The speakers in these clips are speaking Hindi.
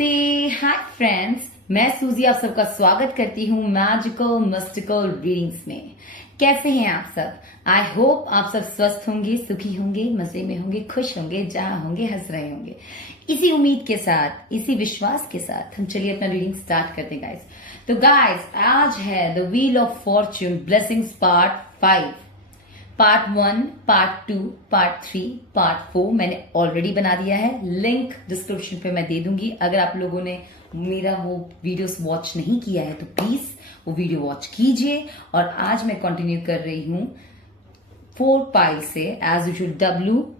नमस्ते, हाय फ्रेंड्स। मैं सूजी आप सबका स्वागत करती हूँ मैजिकल मिस्टिकल रीडिंग्स में। कैसे हैं आप सब? आई होप आप सब स्वस्थ होंगे, सुखी होंगे, मजे में होंगे, खुश होंगे, जहां होंगे हंस रहे होंगे। इसी उम्मीद के साथ, इसी विश्वास के साथ हम चलिए अपना रीडिंग स्टार्ट करते हैं गाइस। तो गाइस, आज है the wheel of Fortune blessings part 5। Part 1, part 2, part 3, part 4 मैंने ऑलरेडी बना दिया है। लिंक डिस्क्रिप्शन पे मैं दे दूंगी। अगर आप लोगों ने मेरा वो वीडियोस वॉच नहीं किया है तो प्लीज वो वीडियो वॉच कीजिए। और आज मैं कंटिन्यू कर रही हूं 4 पाइल से। As usual W,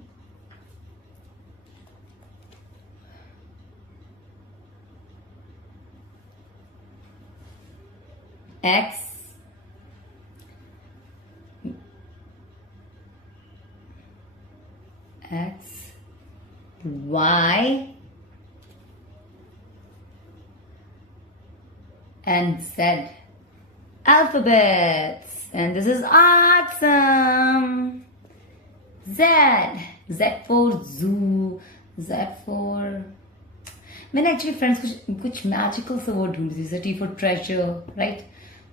X, Y, and Z. Alphabets. And this is awesome. Z. Z for zoo. Z for... मैंने एक्चुअली फ्रेंड्स कुछ मैजिकल से वर्ड ढूंढ दी, जैसे T फॉर ट्रेजर, राइट?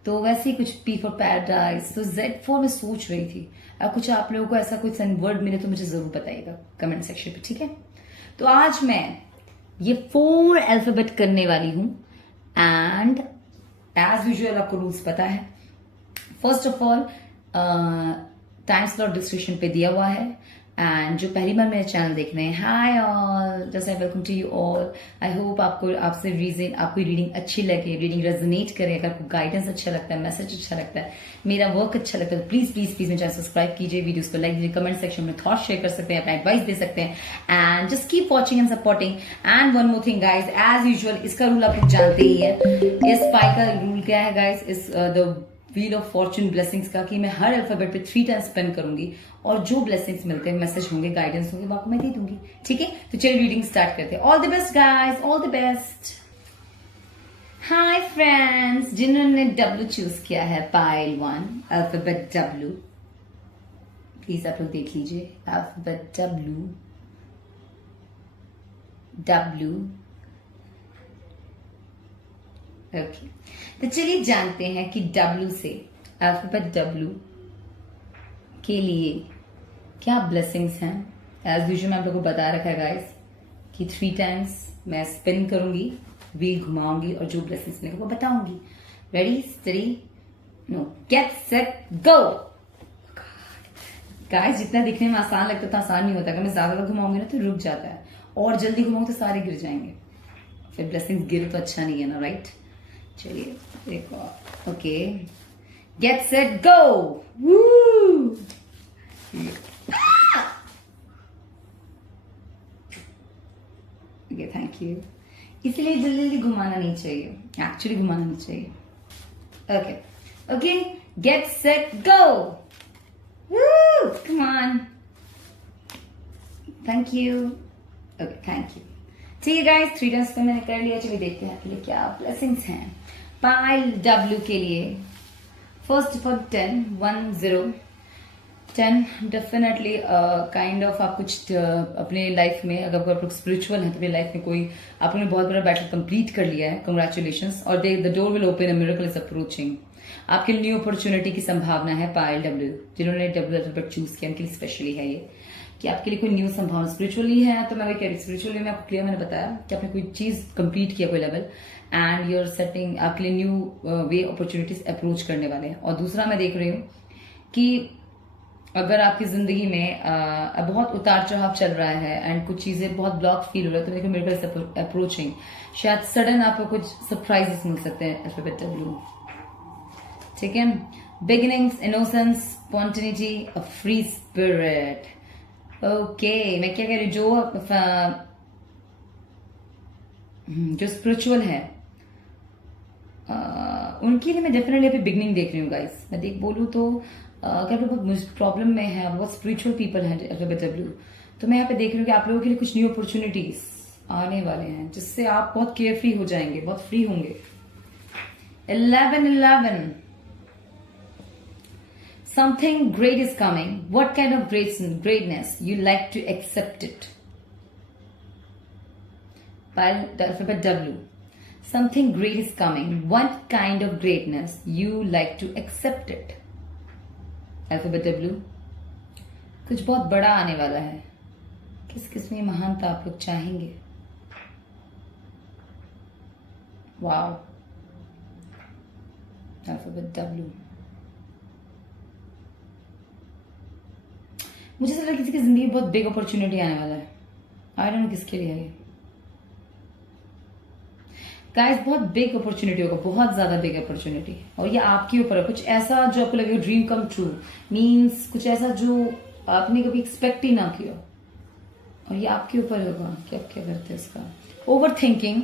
तो वैसे ही कुछ P फॉर पैराडाइज। तो Z फॉर मैं सोच रही थी। अब कुछ आप लोगों को ऐसा कुछ वर्ड मिले तो मुझे जरूर बताइएगा कमेंट सेक्शन पे, ठीक है? तो आज मैं ये 4 अल्फाबेट करने वाली हूं। एंड एज यूजुअल आपको रूल्स पता है। First of all time slot description पे दिया हुआ है। एंड जो पहली बार मेरे चैनल देख रहे हैं, hi all, just welcome to you all. I hope आपको रीडिंग अच्छी लगे, रीडिंग रेजोनेट करे। अगर आपको गाइडेंस अच्छा लगता है, मैसेज अच्छा लगता है, मेरा वर्क अच्छा लगता है तो प्लीज प्लीज प्लीज मेरे चैनल सब्सक्राइब कीजिए, वीडियोस को लाइक दीजिए, कमेंट सेक्शन में थॉट शेयर कर सकते हैं, अपना एडवाइस दे सकते हैं। And just keep watching and supporting. And one more thing guys, as usual इसका रूल आप लोग जानते ही है। इस पाई का रूल क्या है गाइज? इस the wheel of Fortune blessings का, कि मैं हर अल्फाबेट पे 3 टाइम्स स्पेंड करूंगी और जो ब्लेसिंग्स मिलते हैं, मैसेज होंगे, गाइडेंस होंगे, वो आपको मैं दे दूंगी, ठीक है? तो चलिए रीडिंग स्टार्ट करते हैं। All the best guys, all the best. Hi friends, जिन्होंने W चूज किया है, पाइल 1 अल्फाबेट W, प्लीज आप लोग देख लीजिए। Alphabet W okay. तो चलिए जानते हैं कि W से, अल्फाबेट W के लिए क्या ब्लेसिंग्स हैं। एज यूजुअल मैं आप लोगों को बता रखा है गाइस कि 3 टाइम्स मैं स्पिन करूंगी, व्हील घुमाऊंगी और जो ब्लेसिंग्स मिलेगा वो बताऊंगी। Ready, steady, no, get set, go. Guys, जितना दिखने में आसान लगता था आसान नहीं होता। अगर मैं ज्यादा घुमाऊंगी ना तो रुक जाता है, और जल्दी घुमाऊंगी तो सारे गिर जाएंगे। फिर ब्लेसिंग्स गिरे तो अच्छा नहीं है ना, राइट? चलिए एक और। Okay, gate set, go. Thank you. इसलिए जल्दी जल्दी घुमाना नहीं चाहिए, एक्चुअली घुमाना नहीं चाहिए। Okay okay, gate set, go. Come on, thank you. Okay, thank you. ठीक है गाइस, 3 टाइम्स पे मैंने कर लिया। चलिए देखते हैं आपके लिए क्या ब्लेसिंग्स हैं पाइल W के लिए। First of all 10, 1 0 10 definitely kind of आप कुछ अपने लाइफ में, अगर आप लोग स्पिरिचुअल हैं तो अपनी लाइफ में कोई आपने बहुत बड़ा बैटल कंप्लीट कर लिया है, कंग्रेचुलेशंस। और the door will open, a miracle is approaching. आपके न्यू अपॉर्चुनिटी की संभावना है। पाइल W, जिन्होंने W अल्फाबेट चूज किया उनके लिए स्पेशली है ये, कि आपके लिए कोई न्यू संभावना स्पिरिचुअली है। तो मैं वही कह रही, स्पिरिचुअली में आपको क्लियर मैंने बताया कि आपने कोई चीज कंप्लीट किया, कोई लेवल, एंड यूर सेटिंग, आपके लिए न्यू वे अपॉर्चुनिटीज अप्रोच करने वाले हैं। और दूसरा मैं देख रही हूँ कि अगर आपकी जिंदगी में बहुत उतार चढ़ाव चल रहा है एंड कुछ चीजें बहुत ब्लॉक फील हो रहा है, तो देखो मेरे को अप्रोचिंग, शायद सडन आपको कुछ सरप्राइजेस मिल सकते हैं अल्फाबेट W, ठीक है? Beginnings, innocence, spontaneity, a free spirit. Okay, मैं क्या कह रही हूँ, जो स्पिरिचुअल है उनके लिए मैं डेफिनेटली अभी बिगनिंग देख रही हूँ गाइस। मैं बोलूँ तो अगर बहुत प्रॉब्लम में है, बहुत स्पिरिचुअल पीपल हैं अल्फाबेट W, तो मैं यहाँ पे देख रही हूँ कि आप लोगों के लिए कुछ न्यू अपॉर्चुनिटीज आने वाले हैं, जिससे आप बहुत केयरफ्री हो जाएंगे, बहुत फ्री होंगे। 11 something great is coming. What kind of greatness you like to accept it? Alphabet W. Something great is coming. What kind of greatness you like to accept it? Alphabet W. कुछ बहुत बड़ा आने वाला है. किस किस में महानता आप लोग चाहेंगे? वाओ. Alphabet W. मुझे ऐसा लग रहा है किसी की जिंदगी में बहुत बिग अपॉर्चुनिटी आने वाला है. आई डोंट नो किसके लिए है ये. गाइस बहुत बिग अपॉर्चुनिटी होगा, बहुत ज्यादा बिग अपॉर्चुनिटी, और ये आपके ऊपर है. कुछ ऐसा जो आपको लगेगा ड्रीम कम ट्रू, मीन्स कुछ ऐसा जो आपने कभी एक्सपेक्ट ही ना किया, और ये आपके ऊपर होगा कि आप क्या करते हैं इसका. Overthinking,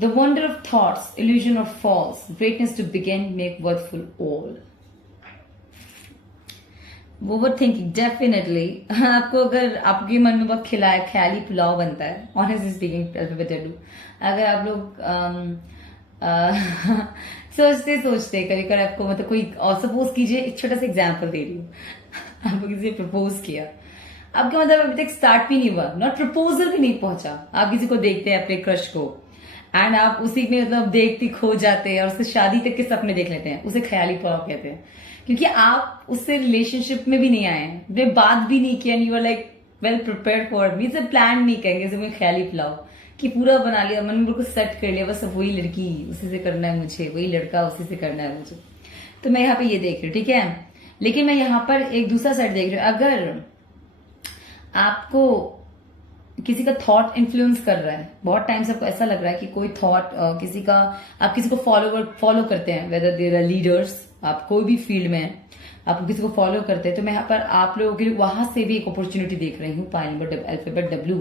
the wonder of thoughts, illusion of false, greatness to begin, make worthful all. Overthinking definitely आपको, अगर आपके मन में बहुत ख्याली पुलाव बनता है, ऑनेस्टली स्पीकिंग अल्फाबेट W, अगर आप लोग सोचते सोचते कभी कभी आपको मतलब कोई, और सपोज कीजिए एक छोटा सा एग्जांपल दे रही हूँ, आपको किसी ने प्रपोज किया, आपके मतलब अभी तक स्टार्ट भी नहीं हुआ, नॉट प्रपोजल भी नहीं पहुंचा, आप किसी को देखते हैं अपने क्रश को, एंड आप उसी में मतलब देखते खो जाते हैं और उससे शादी तक के सपने देख लेते हैं, उसे ख्याली पुलाव कहते हैं. क्योंकि आप उससे रिलेशनशिप में भी नहीं आए हैं, वे बात भी नहीं किया, you are like well prepared for me, से प्लान नहीं करेंगे, जैसे ख्याली पुलाव कि पूरा बना लिया, मन में बिल्कुल सेट कर लिया, बस अब वही लड़की उसी से करना है मुझे, वही लड़का उसी से करना है मुझे. तो मैं यहाँ पे ये देख रही हूँ, ठीक है. लेकिन मैं यहाँ पर एक दूसरा साइड देख रही हूँ, अगर आपको किसी का थॉट इन्फ्लुएंस कर रहा है, बहुत टाइम से आपको ऐसा लग रहा है कि कोई थॉट किसी का, आप किसी को फॉलो करते हैं, वेदर देयर आर लीडर्स, आप कोई भी फील्ड में आप किसी को फॉलो करते हैं, तो मैं यहाँ पर आप लोगों के लिए वहां से भी एक अपॉर्चुनिटी देख रही हूँ. अल्फाबेट W,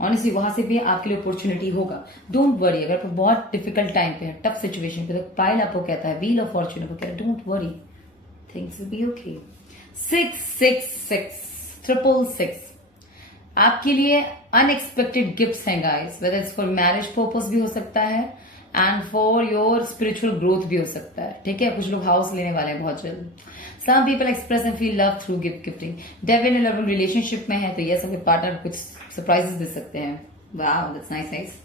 ऑनेस्टली वहां से भी आपके लिए अपॉर्चुनिटी होगा. डोंट वरी, अगर आप बहुत डिफिकल्ट टाइम पे है, टफ सिचुएशन पे, तो पाइल आपको कहता है, व्हील ऑफ फॉर्च्यून आपको कहता है, don't worry, things will be okay. 666 666 आपके लिए अनएक्सपेक्टेड गिफ्ट्स हैं guys, whether it's for marriage purpose भी हो सकता है, and for your spiritual growth भी हो सकता है, ठीक है. कुछ लोग हाउस लेने वाले हैं बहुत जल्द. Some people express and feel love through gifting. डेविड लव रिलेशनशिप में है तो ये सब पार्टनर कुछ सरप्राइजेस दे सकते हैं. Wow, that's nice,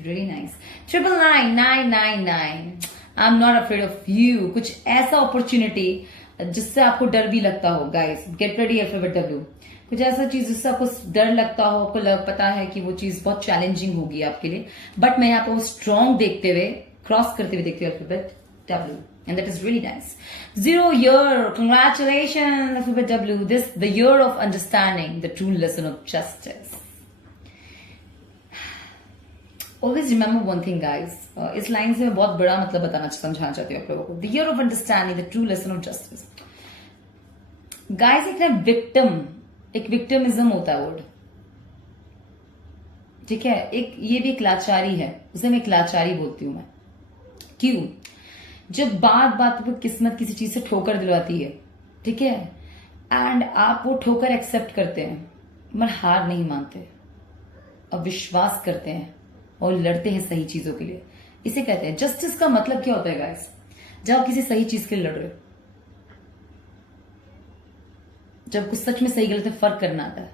really nice. 99999. I am not afraid of you. कुछ ऐसा अपॉर्चुनिटी जिससे आपको डर भी लगता हो guys, get ready alphabet W. कुछ ऐसा चीज जिससे आपको डर लगता हो, आपको पता है कि वो चीज बहुत चैलेंजिंग होगी आपके लिए, बट मैं यहाँ पर स्ट्रॉन्ग देखते हुए, क्रॉस करते हुए देखते हुए alphabet W, and that is really nice. 0 year, congratulations Alphabet W. This the year of understanding the true lesson of justice. Always remember one thing guys, इस लाइन से मैं बहुत बड़ा मतलब समझाना चाहती हूँ आप लोगों को. The year of understanding the true lesson of justice. Guys, एक विक्टिमिज्म होता है वर्ड, ठीक है. एक ये भी एक लाचारी है, उसे मैं एक लाचारी बोलती हूं मैं. क्यों? जब बात पर किस्मत किसी चीज से ठोकर दिलवाती है, ठीक है, एंड आप वो ठोकर एक्सेप्ट करते हैं, मगर हार नहीं मानते और विश्वास करते हैं और लड़ते हैं सही चीजों के लिए, इसे कहते हैं जस्टिस. का मतलब क्या होता है गाइस? जब आप किसी सही चीज के लिए लड़ रहे हो, जब कुछ सच में सही गलत में फर्क करना आता है,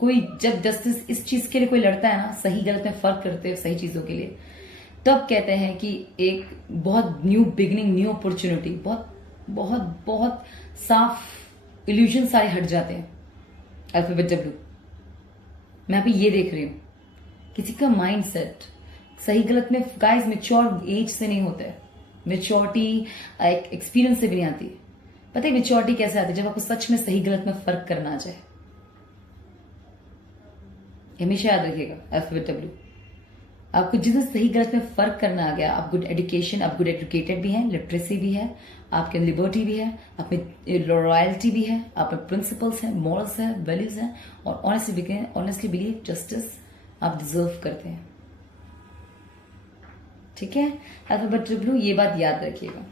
कोई जब जस्टिस इस चीज के लिए कोई लड़ता है ना, सही गलत में फर्क करते हैं सही चीजों के लिए, तब कहते हैं कि एक बहुत न्यू बिगिनिंग, न्यू अपॉर्चुनिटी, बहुत बहुत बहुत साफ इल्यूजन सारे हट जाते हैं. Alphabet W. मैं अभी ये देख रही हूं, किसी का माइंड सेट सही गलत में गाइस मेच्योर एज से नहीं होता है, मेच्योरिटी एक एक्सपीरियंस से भी नहीं आती. पता है मेच्योरिटी कैसे आती है? जब आपको सच में सही गलत में फर्क करना आ जाए. हमेशा याद रखिएगा अल्फाबेट W. आपको जिसमें सही गलत में फर्क करना आ गया, आप गुड एजुकेशन, आप गुड एजुकेटेड भी हैं, लिटरेसी भी है, आपके लिबर्टी भी है, आप में रॉयल्टी भी है, आप में प्रिंसिपल्स हैं, मॉरल्स हैं, वैल्यूज हैं, और ऑनेस्टली बिलीव जस्टिस आप डिजर्व करते हैं, ठीक है. अल्फाबेट W, ये बात याद रखिएगा.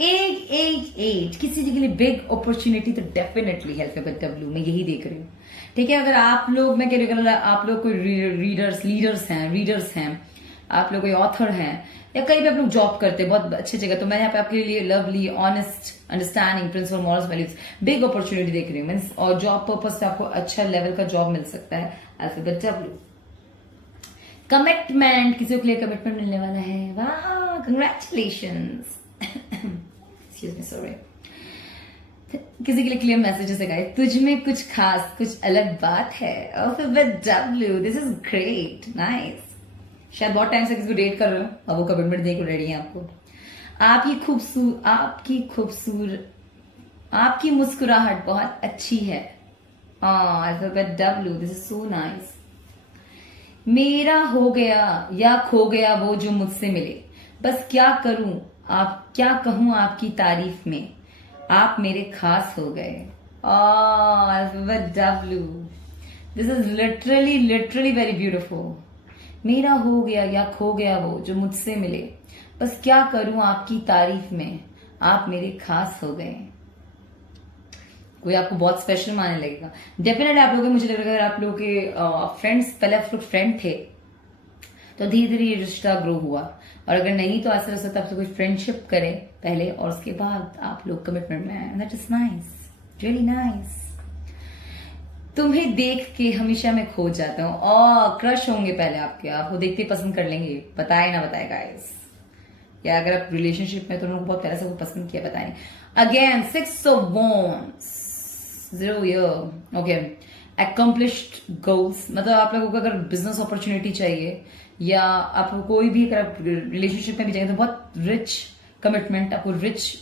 888 किसी के लिए बिग अपॉर्चुनिटी तो डेफिनेटली अल्फाबेट W. मैं यही देख रही हूँ, ठीक है. अगर आप लोग, मैं कह रही हूँ, आप लोग कोई रीडर्स हैं, आप लोग कोई ऑथर हैं या कहीं भी आप लोग जॉब करते हैं बहुत अच्छी जगह, तो मैं यहाँ पे आपके लिए lovely, honest, understanding, principle, morals, values, big opportunity देख रही हूँ मीन्स, और जॉब पर्पज से आपको अच्छा लेवल का जॉब मिल सकता है। Alphabet W. कमिटमेंट, किसी को क्लियर कमिटमेंट मिलने वाला है, वाह कंग्रेचुलेशंस। Excuse me, sorry. किसी के लिए क्लियर मैसेजेस है, तुझ में कुछ खास, कुछ अलग बात है। Alphabet W, this is great, nice. शायद बहुत टाइम से किसी को डेट कर रहे हो, अब वो कमिटमेंट देने को रेडी है आपको। आपकी मुस्कुराहट बहुत अच्छी है। Alphabet W, this is so nice. मेरा हो गया या खो गया वो जो मुझसे मिले, बस क्या करूं, आप क्या कहूं आपकी तारीफ में, आप मेरे खास हो गए। Alphabet W, this is literally very beautiful. मेरा हो गया या खो गया वो जो मुझसे मिले, बस क्या करूं आपकी तारीफ में, आप मेरे खास हो गए। कोई आपको बहुत स्पेशल मानने लगेगा डेफिनेटली। आप लोग, मुझे लग रहा है आप लोगों के फ्रेंड्स, पहले आप लोग फ्रेंड थे तो धीरे धीरे ये रिश्ता ग्रो हुआ, और अगर नहीं तो ऐसा हो सकता आप लोग कोई फ्रेंडशिप करें पहले और उसके बाद आप लोग कमिटमेंट में आए। That is nice, really nice. तुम्हें देख के हमेशा मैं खो जाता हूँ। और क्रश होंगे पहले आपके, आपको देखते पसंद कर लेंगे, बताए ना बताए गाइस। या अगर आप रिलेशनशिप में तो उन्होंने बहुत पहले से वो पसंद किया, बताए। Again 6 of Wands, 0 year, okay. Accomplished goals, मतलब आप लोगों को अगर बिजनेस अपॉर्चुनिटी चाहिए या आपको कोई भी अगर रिलेशनशिप में भी चाहिए तो बहुत रिच कमिटमेंट, आपको रिच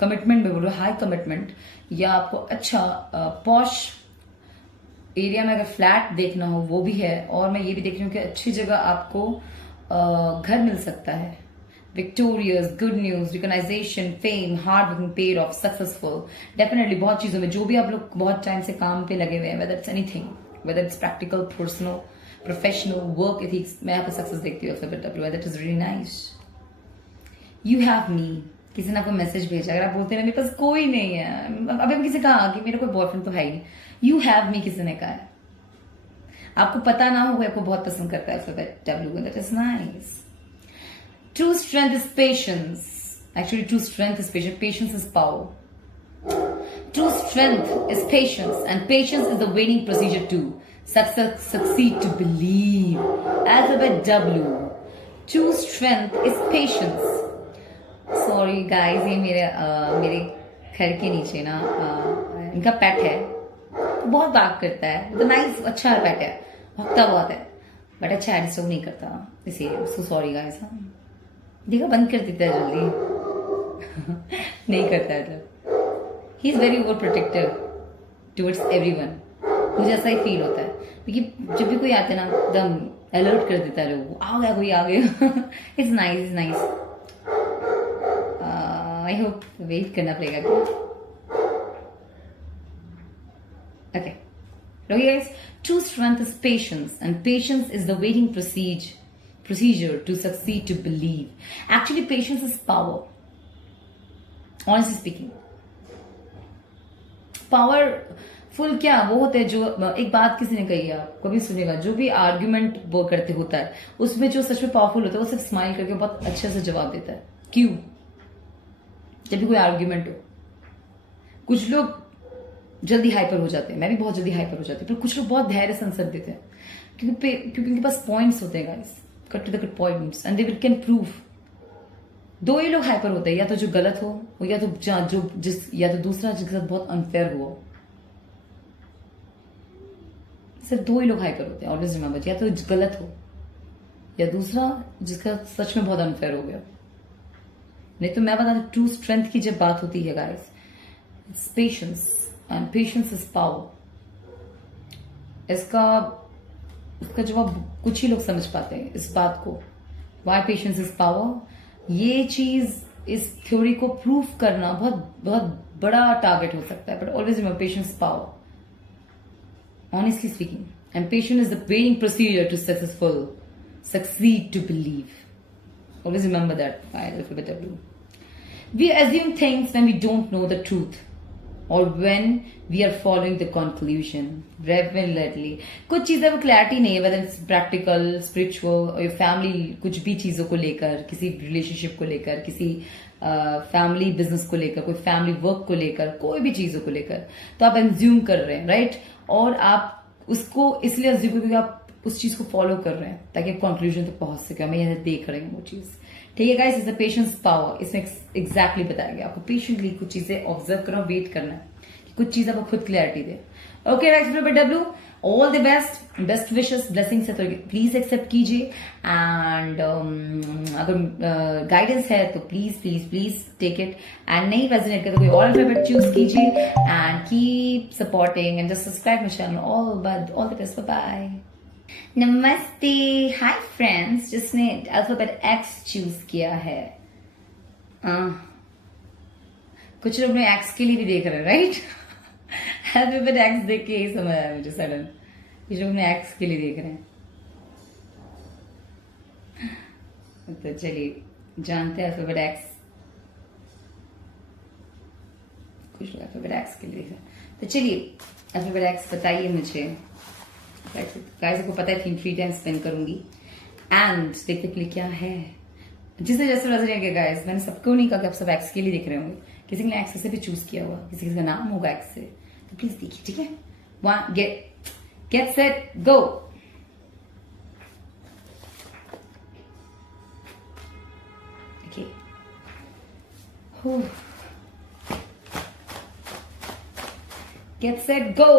कमिटमेंट में बोलो, हाई कमिटमेंट, या आपको अच्छा पॉश एरिया में अगर फ्लैट देखना हो वो भी है। और मैं ये भी देख रही हूँ कि अच्छी जगह आपको घर मिल सकता है। Victorious, good news, recognition, fame, hard working, paid off, successful, definitely बहुत चीजों में जो भी आप लोग बहुत टाइम से काम पे लगे हुए हैं, whether it's anything, weather it's practical, personal, professional, work ethics, मैं यहाँ पे सक्सेस देखती हूँ। That is really nice. You have me, किसी ने आपको मैसेज भेजा, अगर आप बोलते हैं मेरे पास कोई नहीं है, अभी हम किसी कहा कि मेरा कोई बॉयफ्रेंड तो है ही, यू हैव मी किसी ने कहा है, आपको पता ना हो, आपको बहुत पसंद करता है alphabet W, that is nice. True strength is patience. Actually, true strength is patience. Patience is power. True strength is patience, and patience is the winning procedure to succeed to believe. Alphabet W. True strength is patience. Sorry guys, ये मेरे घर के नीचे ना इनका पेट है, बहुत बात करता है, तो नाइस, अच्छा पेट है, भौंकता बहुत है, बट अच्छा है, डिस्टर्ब नहीं करता, इसीलिए सो सॉरी गाइस। देखा, बंद कर देता है जल्दी। नहीं करता है मतलब, he is very over protective towards everyone, मुझे ऐसा ही फील होता है, क्योंकि जब भी कोई आते ना एकदम अलर्ट कर देता है लोगों को, आ गया कोई, आ गया। It's nice, it's nice. I hope wait करना पड़ेगा क्या। Okay, look guys, true strength is patience, and patience is the waiting procedure to succeed to believe. Actually, patience is power. Honestly speaking, powerful क्या वो होते हैं जो, एक बात किसी ने कही है, आप कभी सुनेगा, जो भी आर्ग्यूमेंट वो करते होता है उसमें जो सच में पावरफुल होता है वो सिर्फ स्माइल करके बहुत अच्छे से जवाब देता है। क्यों? जब भी कोई आर्ग्यूमेंट हो, कुछ लोग जल्दी हाइपर हो जाते हैं, मैं भी बहुत जल्दी हाइपर हो जाती हूँ, पर कुछ लोग बहुत धैर्य से आंसर देते हैं, क्योंकि उनके पास पॉइंट्स होते हैं guys, cut to the cut points, and they will can prove. दो ही लोग हाइपर होते हैं, या तो जो गलत हो, या तो या तो दूसरा जिसके साथ बहुत अनफेयर हुआ। सिर्फ दो ही लोग हाइपर होते हैं, ऑलवेज रिमेंबर, या तो गलत हो या दूसरा जिसका सच में बहुत अनफेयर हो गया। नहीं तो मैं बता दूं, ट्रू स्ट्रेंथ की जब बात होती है guys, it's patience, and patience is power. इसका जवाब कुछ ही लोग समझ पाते हैं इस बात को, वाई पेशेंस इज पावर। ये चीज, इस थ्योरी को प्रूव करना बहुत बहुत बड़ा टारगेट हो सकता है, but always remember patience power, honestly speaking, and patience is the waiting procedure to succeed to believe. Always remember that. We assume things when we don't know the truth. और when we are following the conclusion definitely कुछ चीजें वो क्लैरिटी नहीं है, whether it's practical, spiritual, family, कुछ भी चीजों को लेकर, किसी रिलेशनशिप को लेकर, किसी फैमिली बिजनेस को लेकर, कोई फैमिली वर्क को लेकर, कोई भी चीजों को लेकर, तो आप एज्यूम कर रहे हैं, राइट? और आप उसको इसलिए एज्यूम क्योंकि आप उस चीज को फॉलो कर रहे हैं ताकि आप कंक्लूजन तक पहुंच सके। मैं यहाँ देख रही हूँ वो चीज, ठीक है गाइस? इज पेशेंस पावर, इसमें एग्जैक्टली बताया गया आपको पेशेंटली कुछ चीजें ऑब्जर्व करना, वेट करना है कि कुछ चीज आपको खुद क्लैरिटी दे। Okay guys, W all the best, best wishes, blessings है तो प्लीज एक्सेप्ट कीजिए। एंड अगर गाइडेंस है तो please please please take it, and नहीं रेजोनेट करता कोई और अल्फाबेट चूज कीजिए। And keep supporting and just subscribe my channel. All the best, bye bye. नमस्ते, हाय फ्रेंड्स, जिसने अल्फाबेट एक्स चूज किया है, कुछ लोग ने एक्स के लिए भी देख रहे हैं, राइट? अल्फाबेट एक्स देख के ही समझ आया मुझे सडन, कुछ लोग ने एक्स के लिए देख रहे हैं। तो चलिए जानते हैं अल्फाबेट एक्स, कुछ लोग अल्फाबेट एक्स के लिए देख रहे हैं। तो चलिए अल्फाबेट एक्स बताइए मुझे। गाइस को पता है थीम फ्री टाइम स्पेंड करूंगी एंड देखते के लिए क्या है, जिससे जैसे रेजोनेट किया गाइस। मैंने सबको नहीं कहा कि आप सब एक्स के लिए दिख रहे होंगे, किसी ने एक्स से भी चूज किया हुआ, किसी का नाम होगा एक्स से, तो प्लीज देखिए, ठीक है? One get set go. देखिए, get set go.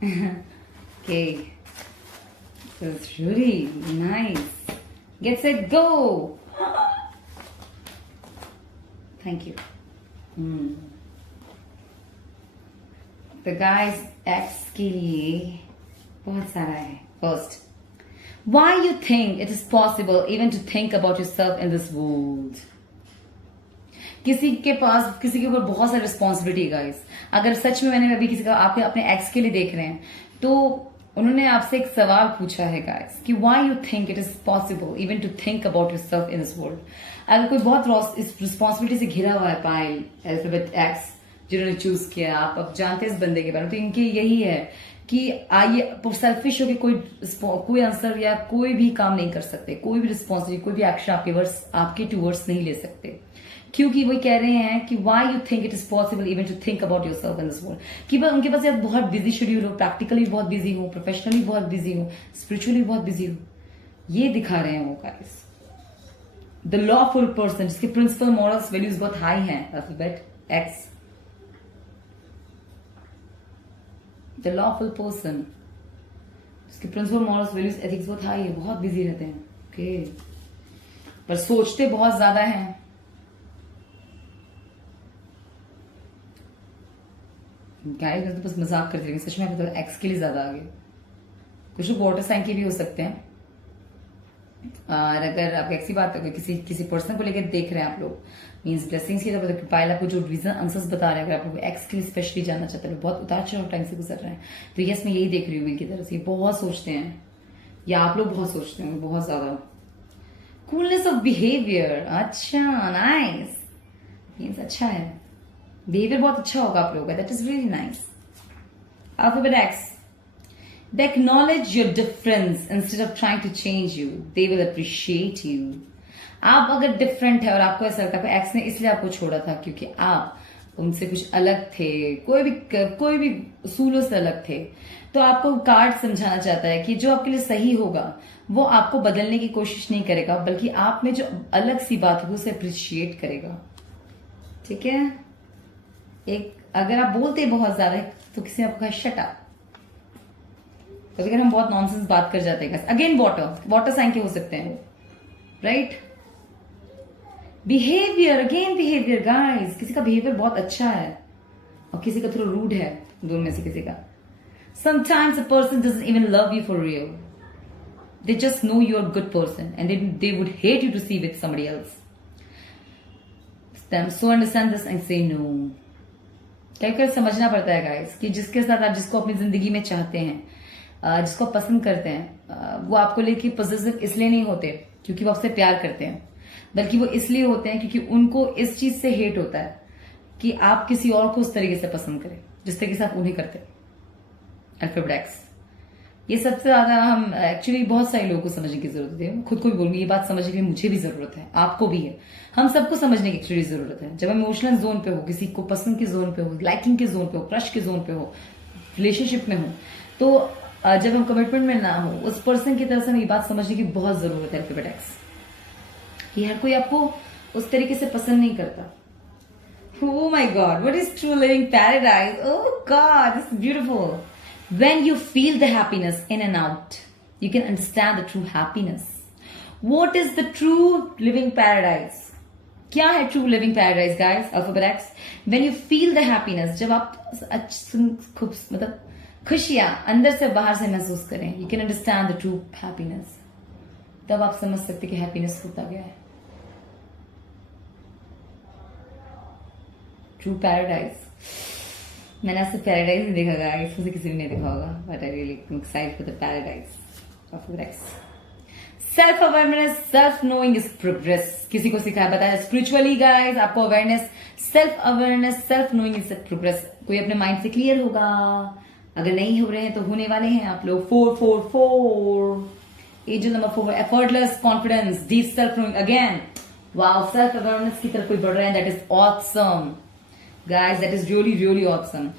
Okay, that's really nice. Get set, go. Thank you. The guys X के लिए बहुत सारा है। First, why you think it is possible even to think about yourself in this world? किसी के पास, किसी के ऊपर बहुत सारी रिस्पॉन्सिबिलिटी है गाइस। अगर सच में मैंने अभी किसी का, आपके अपने एक्स के लिए देख रहे हैं, तो उन्होंने आपसे एक सवाल पूछा है गाइस कि why you think it is possible even to think about yourself in this world. अगर कोई बहुत इस रिस्पॉन्सिबिलिटी से घिरा हुआ है, पायल अल्फाबेट एक्स जिन्होंने चूज किया, आप अब जानते हैं इस बंदे के बारे में, तो इनकी यही है कि आइए सेल्फिश होकर कोई आंसर या कोई भी काम नहीं कर सकते, कोई भी रिस्पॉन्सिबिलिटी, कोई भी एक्शन आपके टूवर्ड्स नहीं ले सकते, क्योंकि वो कह रहे हैं कि why you think it is possible even to think about yourself in this world. कि उनके पास यार बहुत बिजी शेड्यूल हो, प्रैक्टिकली बहुत बिजी हो, प्रोफेशनली बहुत बिजी हो, स्पिरिचुअली बहुत बिजी हो, ये दिखा रहे हैं वो गाइस। द लॉफुल पर्सन, जिसके प्रिंसिपल मॉरल्स वैल्यूज बहुत हाई हैं, alphabet X. The lawful person, जिसके प्रिंसिपल मॉरल्स वैल्यूज एथिक्स बहुत हाई है, बहुत बिजी रहते हैं, ओके, पर सोचते बहुत ज्यादा हैं। गाइस मैं तो बस मजाक करती रही, सच में तो एक्स के लिए ज्यादा आगे। कुछ लोग वाटर साइन के भी हो सकते हैं, और अगर आप एक्स की बात करें, किसी पर्सन को लेकर देख रहे हैं आप लोग, मींस ब्लेसिंग्स की तरफ, पायल आपको जो रीजन आंसर्स बता रहे हैं, अगर आप लोग एक्स के लिए स्पेशली जानना चाहते हैं, बहुत उतार चढ़ाव टाइम से गुजर रहे हैं, तो यस मैं यही देख रही हूँ इनकी तरफ से। बहुत सोचते हैं, या आप लोग बहुत सोचते हैं, बहुत ज्यादा। कूलनेस ऑफ बिहेवियर, अच्छा, नाइस, मींस अच्छा है, बिहेवियर बहुत अच्छा होगा आप लोगों का, that is really nice. Alphabet x, they acknowledge your difference instead of trying to change you, they will appreciate you। आप अगर डिफरेंट है और आपको ऐसा लगता है एक्स ने इसलिए आपको छोड़ा था क्योंकि आप उनसे कुछ अलग थे, कोई भी उसूलों से अलग थे, तो आपको कार्ड समझाना चाहता है कि जो आपके लिए सही होगा वो आपको बदलने की कोशिश नहीं करेगा, बल्कि आप में जो अलग सी बात होगी उसे अप्रिशिएट करेगा, ठीक है? एक अगर आप बोलते बहुत ज्यादा है तो किसी ने आपको कहा शट अप, कभी अगर हम बहुत नॉनसेंस बात कर जाते हैं। अगेन वाटर साइन के हो सकते हैं, right? Behaviour, again behaviour guys, किसी का बिहेवियर बहुत अच्छा है और किसी का थोड़ा रूड है, दोनों में से किसी का। Sometimes a person doesn't even love you for real, they just know you are good person and they would hate you to see with somebody else. So understand this and say no. क्या समझना पड़ता है गाइस कि जिसके साथ आप जिसको अपनी जिंदगी में चाहते हैं, जिसको पसंद करते हैं, वो आपको लेके पॉजिटिव इसलिए नहीं होते क्योंकि वो आपसे प्यार करते हैं, बल्कि वो इसलिए होते हैं क्योंकि उनको इस चीज से हेट होता है कि आप किसी और को उस तरीके से पसंद करें जिस तरीके से आप उन्हें करते हैं। अल्फाबेट एक्स, ये सबसे ज्यादा हम एक्चुअली बहुत सारे लोगों को समझने की जरूरत है। खुद को भी बोलूंगी, ये बात समझने के लिए मुझे भी जरूरत है, आपको भी है, हम सबको समझने की एक्चुअली जरूरत है। जब हम इमोशनल जोन पे हो, किसी को पसंद के जोन पे हो, लाइकिंग के जोन पे हो, क्रश के जोन पे हो, रिलेशनशिप में हो, तो जब हम कमिटमेंट में ना हो, उस पर्सन की तरफ से हमें ये बात समझने की बहुत जरूरत है अल्फाबेट एक्स। ये हर कोई आपको उस तरीके से पसंद नहीं करता। Oh my God, what is true living paradise? Oh God, it's beautiful. When you feel the happiness in and out, you can understand the true happiness. What is the true living paradise? क्या है true living paradise, guys? Alphabet X. When you feel the happiness, जब आप मतलब खुशियां अंदर से बाहर से महसूस करें, you can understand the true happiness. तब आप समझ सकते कि हैप्पीनेस होता क्या है। ट्रू पैराडाइज, मैंने आज तक पैराडाइज नहीं देखा गाइस, मुझे किसी ने नहीं देखा होगा, but I really excited for the paradise of x. Self awareness, self knowing is progress. किसी को सिखाया बताया स्पिरिचुअली गाइस, आपको awareness, self awareness, self knowing is progress. कोई अपने माइंड से क्लियर होगा, अगर नहीं हो रहे हैं तो होने वाले हैं आप लोग। 444 angel number 4, effortless confidence, deep self knowing again. Wow, self awareness की तरफ कोई बढ़ रहा है, that is awesome guys, that is really awesome.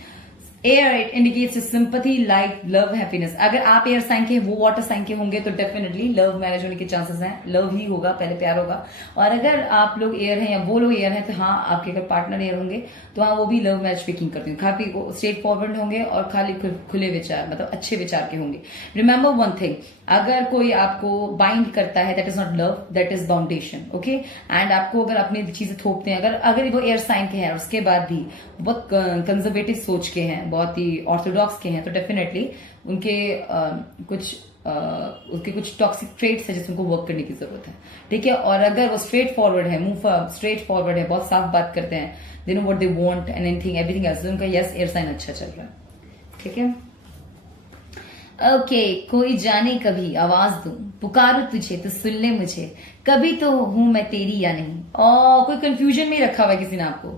Air, it indicates your sympathy, like love, happiness. अगर आप एयर साइन के, वो वाटर साइन के होंगे तो डेफिनेटली लव मैरिज होने के चांसेस हैं, लव ही होगा, पहले प्यार होगा। और अगर आप लोग एयर हैं या वो लोग एयर हैं तो हाँ, आपके अगर पार्टनर एयर होंगे तो हाँ, वो भी लव मैरिज मेकिंग करते हैं, काफी स्ट्रेट फॉरवर्ड होंगे और खाली खुले विचार, मतलब अच्छे विचार के होंगे। रिमेंबर वन थिंग, अगर कोई आपको बाइंड करता है, that is not love, that is boundation, okay. And आपको अगर अपनी चीजें थोपते हैं, अगर वो एयर साइन के हैं और उसके बाद भी बहुत कंजर्वेटिव सोच के हैं, बहुत ही ऑर्थोडॉक्स के हैं, तो डेफिनेटली उनके कुछ टॉक्सिक ट्रेट्स है जिसमें उनको वर्क करने की जरूरत है, ठीक है। और अगर वो स्ट्रेट फॉरवर्ड है, स्ट्रेट फॉरवर्ड है, बहुत साफ बात करते हैं, they know what they want and anything everything else, उनका यस एयर साइन अच्छा चल रहा है, ठीक है। ओके, कोई जाने कभी आवाज दूं, पुकारूं तुझे तो सुन ले मुझे, कभी तो हूं मैं तेरी या नहीं। कोई कंफ्यूजन में रखा हुआ है किसी ने आपको,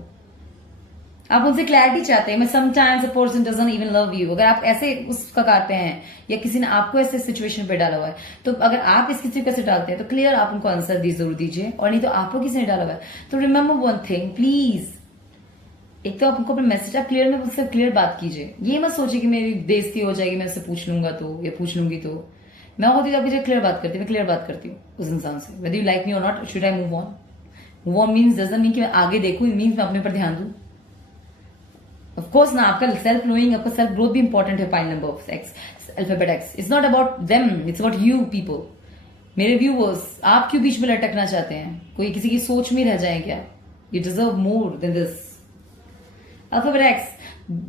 आप उनसे क्लैरिटी चाहते हैं। मैं sometimes a person doesn't even love you, अगर आप ऐसे उस कगार पे हैं या किसी ने आपको ऐसे सिचुएशन पे डाला हुआ है, तो अगर आप इस किसी कैसे डालते हैं तो क्लियर आप उनको आंसर जरूर दीजिए, और नहीं तो आपको किसी ने डाला हुआ है तो रिमेंबर वन थिंग प्लीज, एक तो आप उनको अपना मैसेज आप क्लियर में उससे क्लियर बात कीजिए। ये मत सोचिए कि मेरी बेइज्जती हो जाएगी, मैं उससे पूछ लूंगा तो या पूछ लूंगी तो। मैं होती तो आपकी क्लियर बात करती, मैं क्लियर बात करती हूँ उस इंसान से, वेदर यू लाइक मी और not, should I move on. Move on means doesn't mean कि मैं आगे देखूं, इट मीन्स मैं अपने पर ध्यान दूं। ऑफ कोर्स ना, आपका सेल्फ नोइंग, आपका सेल्फ ग्रोथ भी इंपॉर्टेंट है। Pile number of x, alphabet x, it's not about them, it's about you people. मेरे व्यूअर्स, आप क्यों बीच में लटकना चाहते हैं? कोई किसी की सोच में रह जाए क्या? You deserve more than this. Alphabet X,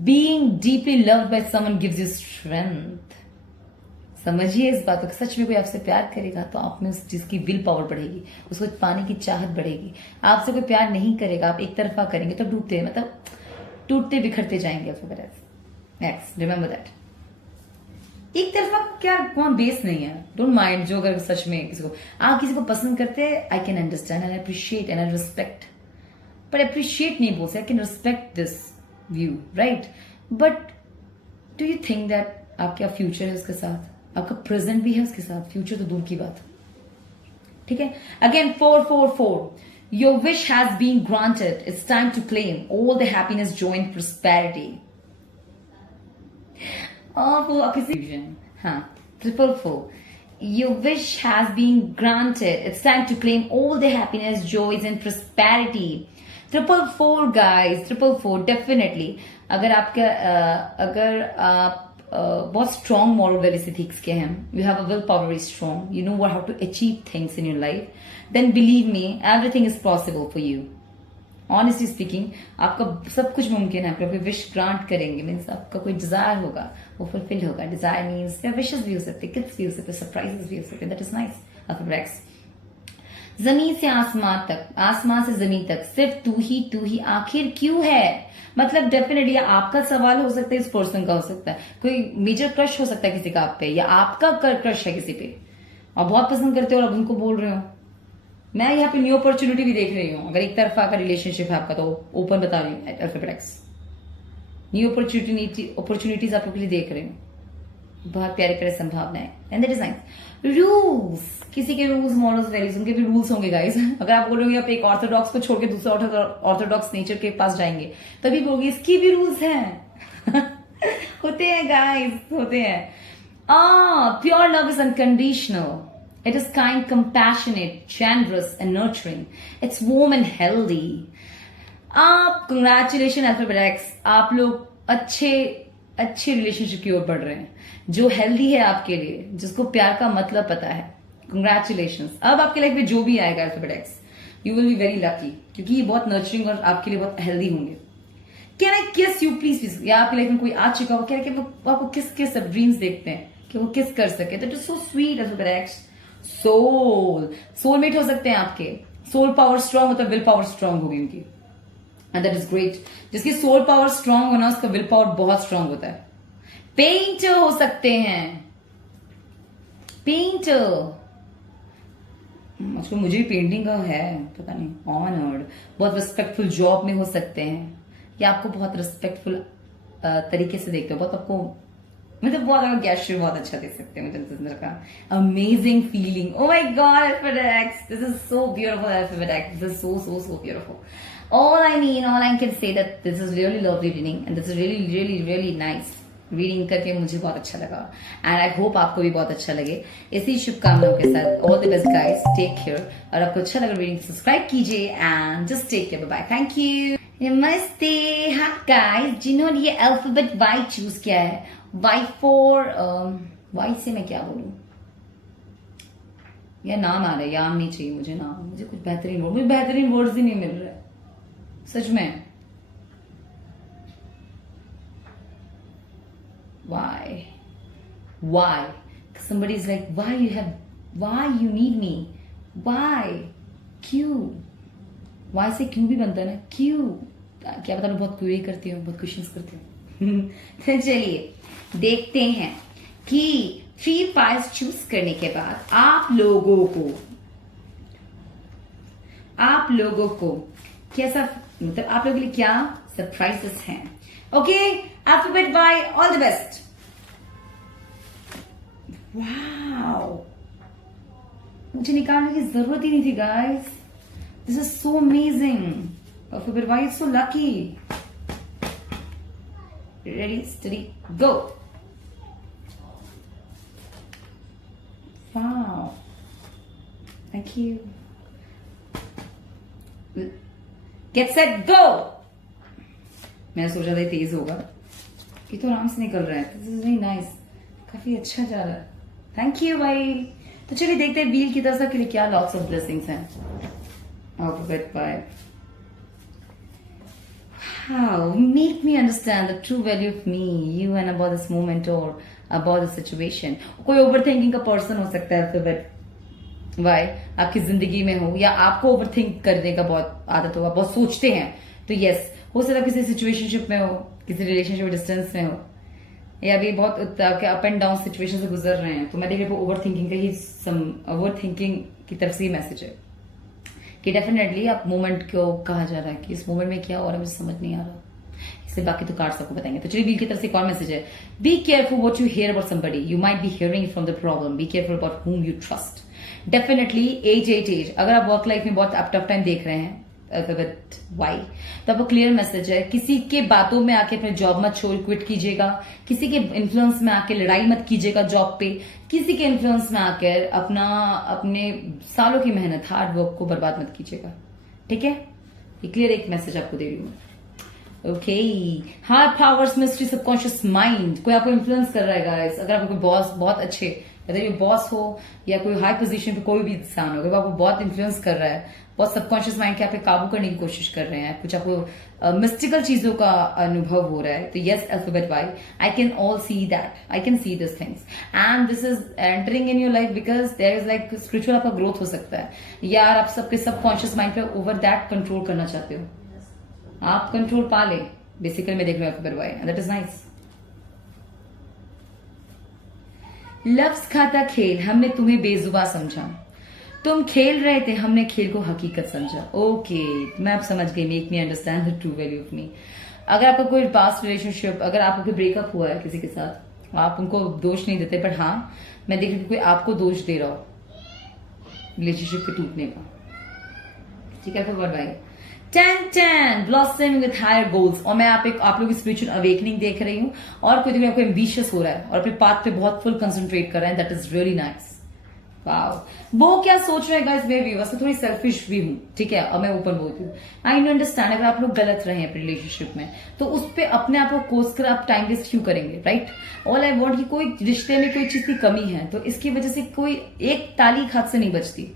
being deeply loved by someone gives you strength. समझिए इस बात को, सच में कोई आपसे प्यार करेगा तो आप में उस चीज की विल पावर बढ़ेगी, उसको पाने की चाहत बढ़ेगी। आपसे कोई प्यार नहीं करेगा, आप एक तरफा करेंगे तो टूटते बिखरते जाएंगे। Alphabet x, remember that. एक तरफा क्या कौन बेस नहीं है, डोंट माइंड। जो अगर सच में आप किसी को पसंद करते हैं, I can understand and appreciate and respect, पर अप्रिशिएट नहीं बोल सकते, I can respect this view, right. But do you think that आपका फ्यूचर है उसके साथ, आपका प्रेजेंट भी है उसके साथ, फ्यूचर तो दूर की बात, ठीक है। Again 444, your wish has been granted, it's time to claim all the happiness, joy and prosperity. और वो हाँ, 444, your wish has been granted, it's time to claim all the happiness, joys and prosperity। 444 guys, 444 definitely. अगर आप बहुत स्ट्रॉन्ग मॉरल वैल्यूज एथिक्स के हैं, you have a will power very strong, you know how to achieve things in your life, then believe me everything is possible for you. Honestly speaking, आपका सब कुछ मुमकिन है। आप कोई विश ग्रांट करेंगे मीन्स आपका कोई डिजायर होगा वो फुलफिल होगा। डिजायर मीन्स विशेष भी हो सकते, गिफ्ट्स भी हो सकते, सरप्राइजेस भी हो सकते, दैट इज नाइस। अल्फाबेट जमीन से आसमान तक, आसमान से जमीन तक, सिर्फ तू ही आखिर क्यों है। मतलब डेफिनेटली आपका सवाल हो सकता है, इस पर्सन का हो सकता है, कोई मेजर क्रश हो सकता है किसी का आप पे, या आपका क्रश है किसी पे और बहुत पसंद करते हो और अब उनको बोल रहे हो मैं यहाँ पे न्यू अपॉर्चुनिटी भी देख रही हूँ। अगर एक तरफा का रिलेशनशिप है आपका तो ओपन बता रही हूँ अल्फाबेट एक्स। न्यू अपॉर्चुनिटीज आप लोग के लिए देख रही हूँ। बहुत प्यारे प्यारे संभावनाएं and that is nice. Rules, किसी के रूल्स मॉरल्स वैल्यूज, उनके भी रूल्स होंगे गाइस। अगर आप बोलोगे आप एक ऑर्थोडॉक्स को छोड़ के दूसरा ऑर्थोडॉक्स नेचर के पास जाएंगे तभी बोलोगे इसकी भी रूल्स हैं। होते हैं गाइस, होते हैं। Pure love is unconditional. It is kind, compassionate, generous, and nurturing. It's warm and healthy. आप कंग्रेचुलेशन अल्फाबेट एक्स, आप लोग अच्छे रिलेशनशिप की ओर बढ़ रहे हैं जो हेल्दी है आपके लिए, जिसको प्यार का मतलब पता है। कंग्रेचुलेशन। अब आपके लाइफ में जो भी आएगा alphabet x, you will be very lucky, क्योंकि ये बहुत नर्चरिंग और आपके लिए बहुत हेल्दी होंगे। कैन आई किस यू प्लीज प्लीज? या आपकी लाइफ में कोई आ चुका हो, क्या कि वो आपको किस ड्रीम्स देखते हैं कि वो किस कर सके, that is so sweet alphabet x. Soulmate हो सकते हैं आपके। सोल पावर स्ट्रांग होता है, विल पावर स्ट्रांग होगी उनकी, एंड दैट इज ग्रेट। जिसकी सोल पावर स्ट्रांग होना, उसका विल पावर बहुत स्ट्रांग होता है। पेंटर हो सकते हैं, पेंटर। आजकल मुझे भी पेंटिंग का है, पता नहीं, ऑनर्ड। बहुत रिस्पेक्टफुल जॉब में हो सकते हैं, या आपको बहुत रिस्पेक्टफुल तरीके से देखते हो, बहुत आपको मतलब बहुत गैस्ट्रो बहुत अच्छा दे सकते हैं मुझे इस अंदर का। Amazing feeling, O my God alphabet x, this is so beautiful alphabet x, this is so beautiful. All I can say that this is really lovely reading and this is really nice reading करके मुझे बहुत अच्छा लगा, and I hope आपको भी बहुत अच्छा लगे। इसी शुभकामनाओं के साथ all the best guys, take care। और आपको अच्छा लगा रीडिंग, सब्सक्राइब कीजिए and just take care, bye bye, thank you, नमस्ते। हाँ गाइस, जिन्होंने ये अल्फाबेट वाई चूज किया है, वाई फॉर वाई से मैं क्या बोलूं, या नाम आ रहा है, याम नहीं चाहिए मुझे नाम, मुझे कुछ बेहतरीन वर्ड्स ही नहीं मिल रहे सच में। why somebody is like why you need me, why, क्यों, why से क्यों भी बनता है ना, क्यों, क्या पता मैं बहुत क्वेरी करती हूँ, बहुत क्वेश्चंस करती हूँ। तो चलिए देखते हैं कि 3 फाइल्स चूज करने के बाद आप लोगों को कैसा, मतलब आप लोगों के लिए क्या सरप्राइजेस हैं। Okay, alphabet Y, all the best. Wow, मुझे निकालने की जरूरत ही नहीं थी guys, this is so amazing. Alphabet Y is so lucky. Ready, steady, go. Wow, thank you. Get set go. मैंने सोचा था तेज होगा, ये तो आराम से निकल रहा है, दिस इज वेरी नाइस, काफी अच्छा जा रहा है, थैंक यू भाई। तो चलिए देखते हैं व्हील की तरफ के लिए क्या लॉट्स ऑफ ब्लेसिंग्स हैं। Alphabet Y, how make me understand the true value of me, you and about this moment और अबाउट द सिचुएशन। कोई ओवर थिंकिंग का पर्सन हो सकता है अल्फाबेट वाई आपकी जिंदगी में हो, या आपको ओवरथिंक करने का बहुत आदत होगा, बहुत सोचते हैं, तो यस हो सकता है किसी सिचुएशनशिप में हो, किसी रिलेशनशिप डिस्टेंस में हो, या भी बहुत अप एंड डाउन सिचुएशन से गुजर रहे हैं, तो मैं देख रही हूँ ओवर थिंकिंग का ही ओवर थिंकिंग की तरफ से मैसेज है कि डेफिनेटली आप मोमेंट को कहा जा रहा है कि इस मोमेंट में क्या हो रहा है मुझे समझ नहीं आ रहा, इसलिए बाकी तो कार्ड्स आपको बताएंगे। तो चलिए व्हील की तरफ से एक और मैसेज है, be careful what you hear about somebody, you might be hearing from the problem, be careful about whom you trust. Definitely ace, अगर आप वर्क लाइफ में बहुत टफ टाइम देख रहे हैं अल्फाबेट वाई, तो आपको क्लियर मैसेज है, किसी के बातों में आके अपने जॉब मत छोड़ क्विट कीजिएगा, किसी के इन्फ्लुएंस में आके लड़ाई मत कीजिएगा जॉब पे, किसी के इन्फ्लुएंस में आकर अपने सालों की मेहनत हार्ड वर्क को बर्बाद मत कीजिएगा, ठीक है। ये क्लियर एक मैसेज आपको दे रही हूँ। Okay, hard powers, mystery, subconscious mind, कोई आपको इन्फ्लुएंस कर रहा है गाइस। अगर आपको कोई बॉस बहुत अच्छे, अगर ये बॉस हो या कोई हाई पोजीशन पे कोई भी इंसान हो, अगर आपको बहुत इन्फ्लुएंस कर रहा है, बहुत सबकॉन्शियस माइंड के आप पे काबू करने की कोशिश कर रहे हैं, कुछ आपको मिस्टिकल चीजों का अनुभव हो रहा है, तो yes alphabet Y, I can all see that, I can see this things and this is entering in your life because there is like spiritual आपका ग्रोथ हो सकता है, या आप सबके सबकॉन्शियस माइंड पे ओवर दैट कंट्रोल करना चाहते हो, आप कंट्रोल पा ले बेसिकली। मैं देख रही हूँ alphabet Y and that is nice. लफ्ज खाता खेल, हमने तुम्हें बेजुबा समझा, तुम खेल रहे थे, हमने खेल को हकीकत समझा। ओके, मैं अब समझ गई। Make me understand the true value of मी। अगर आपका कोई पास्ट रिलेशनशिप, अगर आपको कोई ब्रेकअप हुआ है किसी के साथ, आप उनको दोष नहीं देते, बट हाँ मैं देख रही हूँ कोई आपको दोष दे रहा हो रिलेशनशिप के टूटने का। ठीक है, फिर वर्ड आएगा 10 ब्लॉसम विद हायर गोल्स। और मैं आप लोग की स्पिरिचुअल अवेकनिंग देख रही हूँ, और कोई देखो आपको एम्बिशियस हो रहा है और अपने पाथ पे बहुत फुल कंसंट्रेट कर रहा है। That is really nice. Wow, वो क्या सोच रहे हैं गाइस, मैं भी बस थोड़ी सेल्फिश भी हूँ, ठीक है, और मैं ऊपर बोलती हूँ। आई नो अंडरस्टैंड, अगर आप लोग गलत रहे हैं अपने रिलेशनशिप में तो उस पर अपने आप को कोस कर आप टाइम वेस्ट क्यों करेंगे, राइट। ऑल आई वॉन्ट कि कोई रिश्ते में कोई चीज की कमी है तो इसकी वजह से कोई एक ताली हाथ से नहीं बचती,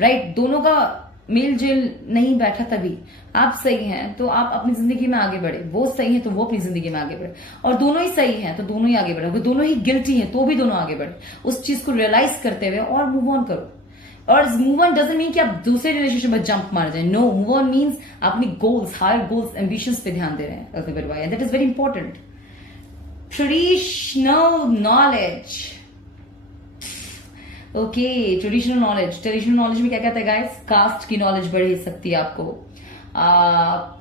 राइट। दोनों का मेल जेल नहीं बैठा तभी आप सही हैं तो आप अपनी जिंदगी में आगे बढ़े, वो सही है तो वो अपनी जिंदगी में आगे बढ़े, और दोनों ही सही हैं तो दोनों ही आगे बढ़े, अगर दोनों ही गिल्टी हैं तो भी दोनों आगे बढ़े। उस चीज को रियलाइज करते हुए और मूव ऑन करो। और मूव ऑन डजंट मीन कि आप दूसरे रिलेशनशिप में जंप मार जाए। नो, मूव ऑन मीन्स अपनी गोल्स, हायर गोल्स, एम्बिशंस पे ध्यान दे रहे हैं। That is very important. Traditional knowledge. Okay, traditional knowledge में क्या कहता है गाइस, कास्ट की नॉलेज बढ़ सकती है आपको।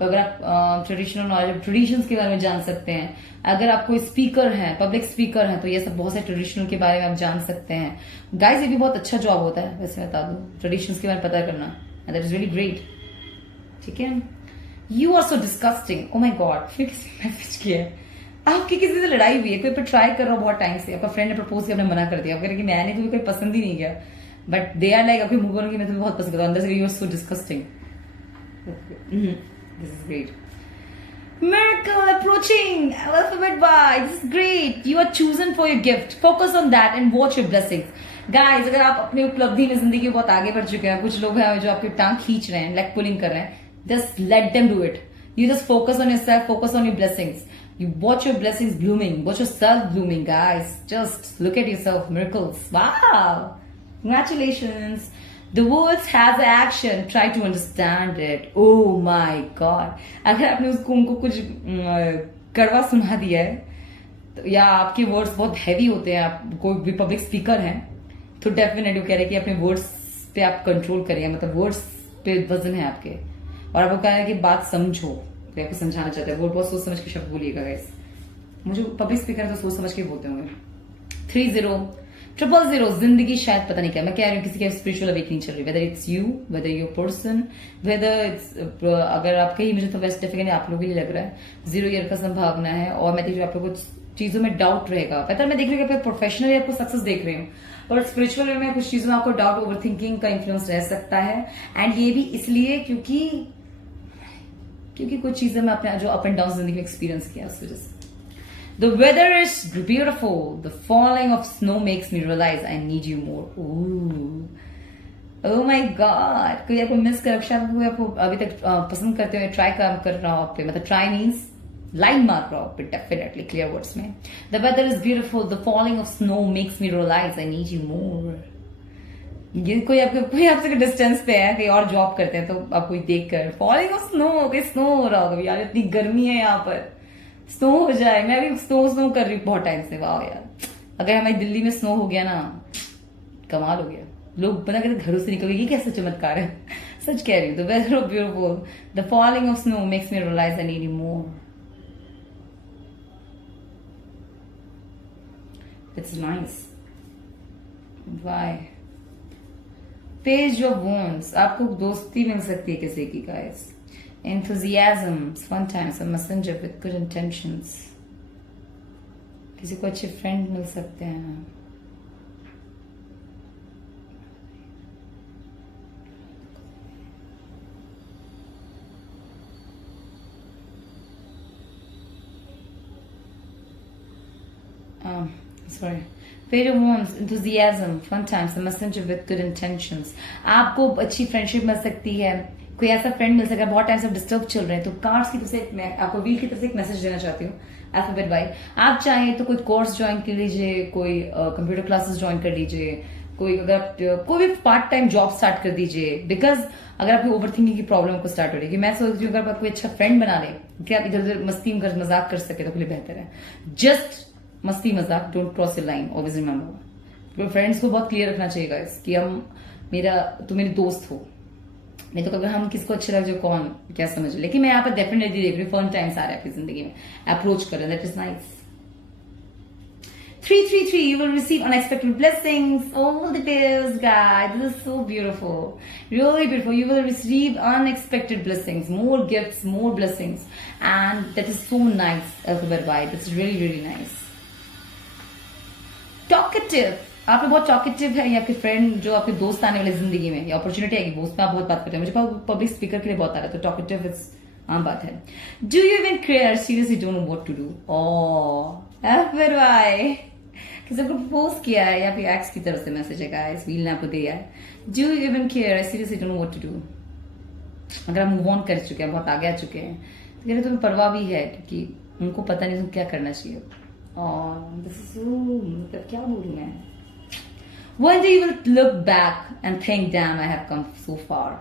अगर आप ट्रेडिशनल नॉलेज, ट्रेडिशंस के बारे में जान सकते हैं। अगर आप कोई स्पीकर हैं, पब्लिक स्पीकर हैं, तो ये सब बहुत से ट्रेडिशनल के बारे में आप जान सकते हैं। गाइस ये भी बहुत अच्छा जॉब होता है, वैसे मैं बता दूं, ट्रेडिशंस के बारे में पता करना, दैट इज रियली ग्रेट। ठीक है, you are so disgusting. Oh my god, फिर किसी ने मैसेज किया है, आपकी किसी से लड़ाई हुई है, कोई पर ट्राई कर रहा हो बहुत टाइम से, आपका फ्रेंड ने प्रपोज किया, आपने मना कर दिया, कि मैंने तुम्हें कोई पसंद ही नहीं किया, बट दे आर लाइक आपके मुंह बोलोगे मैं तुम्हें बहुत पसंद करता हूं, अंदर से you are so disgusting. This is great. Miracle approaching, alphabet Y. This is great. You are chosen for your gift. Focus on that and watch your blessings. Guys, अगर आप अपनी उपलब्धि में जिंदगी में बहुत आगे बढ़ चुके हैं, कुछ लोग हैं जो आपकी टांग खींच रहे हैं, लेग पुलिंग कर रहे हैं, just let them do it. You just focus on yourself, focus on your blessings. You watch your blessings blooming, watch yourself blooming, guys. Just look at yourself, miracles. Wow! Congratulations. The words has action. Try to understand it. Oh my God. अगर आपने उनको कुछ कड़वा सुना दिया है तो, या आपके वर्ड्स बहुत हैवी होते हैं, आप कोई भी पब्लिक स्पीकर हैं, तो डेफिनेटली कह रहे हैं कि अपने वर्ड्स पे आप कंट्रोल करिए, मतलब वर्ड्स पे वजन है आपके, और आपको कह रहे हैं कि बात समझो, तो आपको समझाना चाहते हैं। वो बहुत सोच समझ के शब्द बोलिएगा गाइस, मुझे पब्लिक स्पीकर तो सोच समझ के बोलते होंगे। 3000 जिंदगी शायद पता नहीं क्या, मैं कह रही हूँ किसी की स्पिरिचुअल अवेकनिंग चल रही है, whether it's you, whether your person, whether it's, अगर आपके ही, मुझे तो वेस्ट डेफिनेटली आप लोगों के लिए लग रहा है 0 ईयर का संभावना है। और मैं देख रही हूँ आप लोगों को चीजों में डाउट रहेगा, बेहतर मैं देख रही हूँ प्रोफेशनली आपको सक्सेस देख रही हूँ, और स्पिरिचुअल में कुछ चीजों में आपको डाउट, ओवर थिंकिंग का इन्फ्लुएंस रह सकता है। एंड ये भी इसलिए क्योंकि कुछ चीजें मैं अपने जो अप एंड डाउन जिंदगी में एक्सपीरियंस किया उस वजह से। The weather is beautiful. The falling of snow makes me realize I need you more. Ooh. Oh my God. कोई आपको मिस कर, शायद कोई आपको अभी तक पसंद करते हुए ट्राई कर रहा हो आप पे, मतलब ट्राई मीन्स लाइन मार रहा हो पे, डेफिनेटली क्लियर वर्ड्स में। The weather is beautiful. The falling of snow makes me realize I need you more. ये कोई आपसे डिस्टेंस पे है, कहीं और जॉब करते हैं, तो आप कोई देख कर फॉलिंग ऑफ स्नो, कोई स्नो हो रहा होगा, यार इतनी गर्मी है यहाँ पर, स्नो हो जाए। मैं भी स्नो कर रही हूँ बहुत टाइम से। वाह यार, अगर हमारी दिल्ली में स्नो हो गया ना, कमाल हो गया। लोग बना कहते घरों से निकल गए, ये कैसा चमत्कार है। सच कह रही हूँ। The weather of beautiful, the falling of snow makes me realize I need you more. It's nice. Y page of wands, आपको दोस्ती मिल सकती है किसी की guys. Enthusiasm, fun times, a messenger with good intentions. किसी को अच्छे फ्रेंड मिल सकते हैं। Sorry. Page of Wands, enthusiasm, fun times, a messenger with good intentions. आपको अच्छी फ्रेंडशिप मिल सकती है, कोई ऐसा फ्रेंड मिल सकता है। बहुत टाइम से डिस्टर्ब चल रहे हैं, तो कार्ड्स की तरफ से मैं आपको व्हील की तरफ से एक मैसेज देना चाहती हूँ, अल्फाबेट वाई। आप चाहें तो कोई कोर्स ज्वाइन कर लीजिए, कोई कंप्यूटर क्लासेस ज्वाइन कर लीजिए, कोई अगर कोई भी पार्ट टाइम जॉब स्टार्ट कर दीजिए, बिकॉज अगर आपकी ओवर थिंकिंग की प्रॉब्लम को स्टार्ट हो रही है, मैं सोच रही हूँ अगर आप कोई अच्छा फ्रेंड बना ले कि आप इधर उधर मस्ती मजाक कर सके, तो लिए बेहतर है। जस्ट मस्ती मजाक, don't cross the line, always remember. Friends को बहुत क्लियर रखना चाहिए गाइस कि हम मेरा तुम मेरी दोस्त हो, नहीं तो कभी हम किसको अच्छे लग जो कौन क्या समझ, लेकिन मैं यहाँ पर डेफिनेटली देख रही हूँ फन टाइम्स आ रहा है आपकी जिंदगी में, अप्रोच कर रहे हैं, that is nice. 333, you will receive unexpected blessings. All the best, guys. This is so beautiful. Really beautiful. You will receive unexpected blessings, more gifts, more blessings. And that is so nice, Alphabet Vibe. It's really, really nice. Talkative. आप लोग बहुत टॉकेटिव है, या आपके फ्रेंड जो आपके दोस्त आने वाले जिंदगी में, या अपॉर्चुनिटी आएगी दोस्त में आप बहुत बात करते हैं, मुझे पब्लिक स्पीकर के लिए बहुत आ रहा है, तो टॉकेटिव इज आम बात है। Do you even care, seriously don't know what to do. फिर वाई किसी को प्रपोज किया है या फिर एक्स की तरफ से मैसेज है गाइस, व्हील ने आपको दिया है। Do you even care, I seriously don't know what to do. अगर आप मूव ऑन कर चुके हैं, बहुत आगे आ चुके हैं, तो कहते तुम्हें परवाह भी है, क्योंकि उनको पता नहीं तुम क्या करना चाहिए। मतलब क्या बोलूं मैं। One day you will look back and think, damn, I have come so far.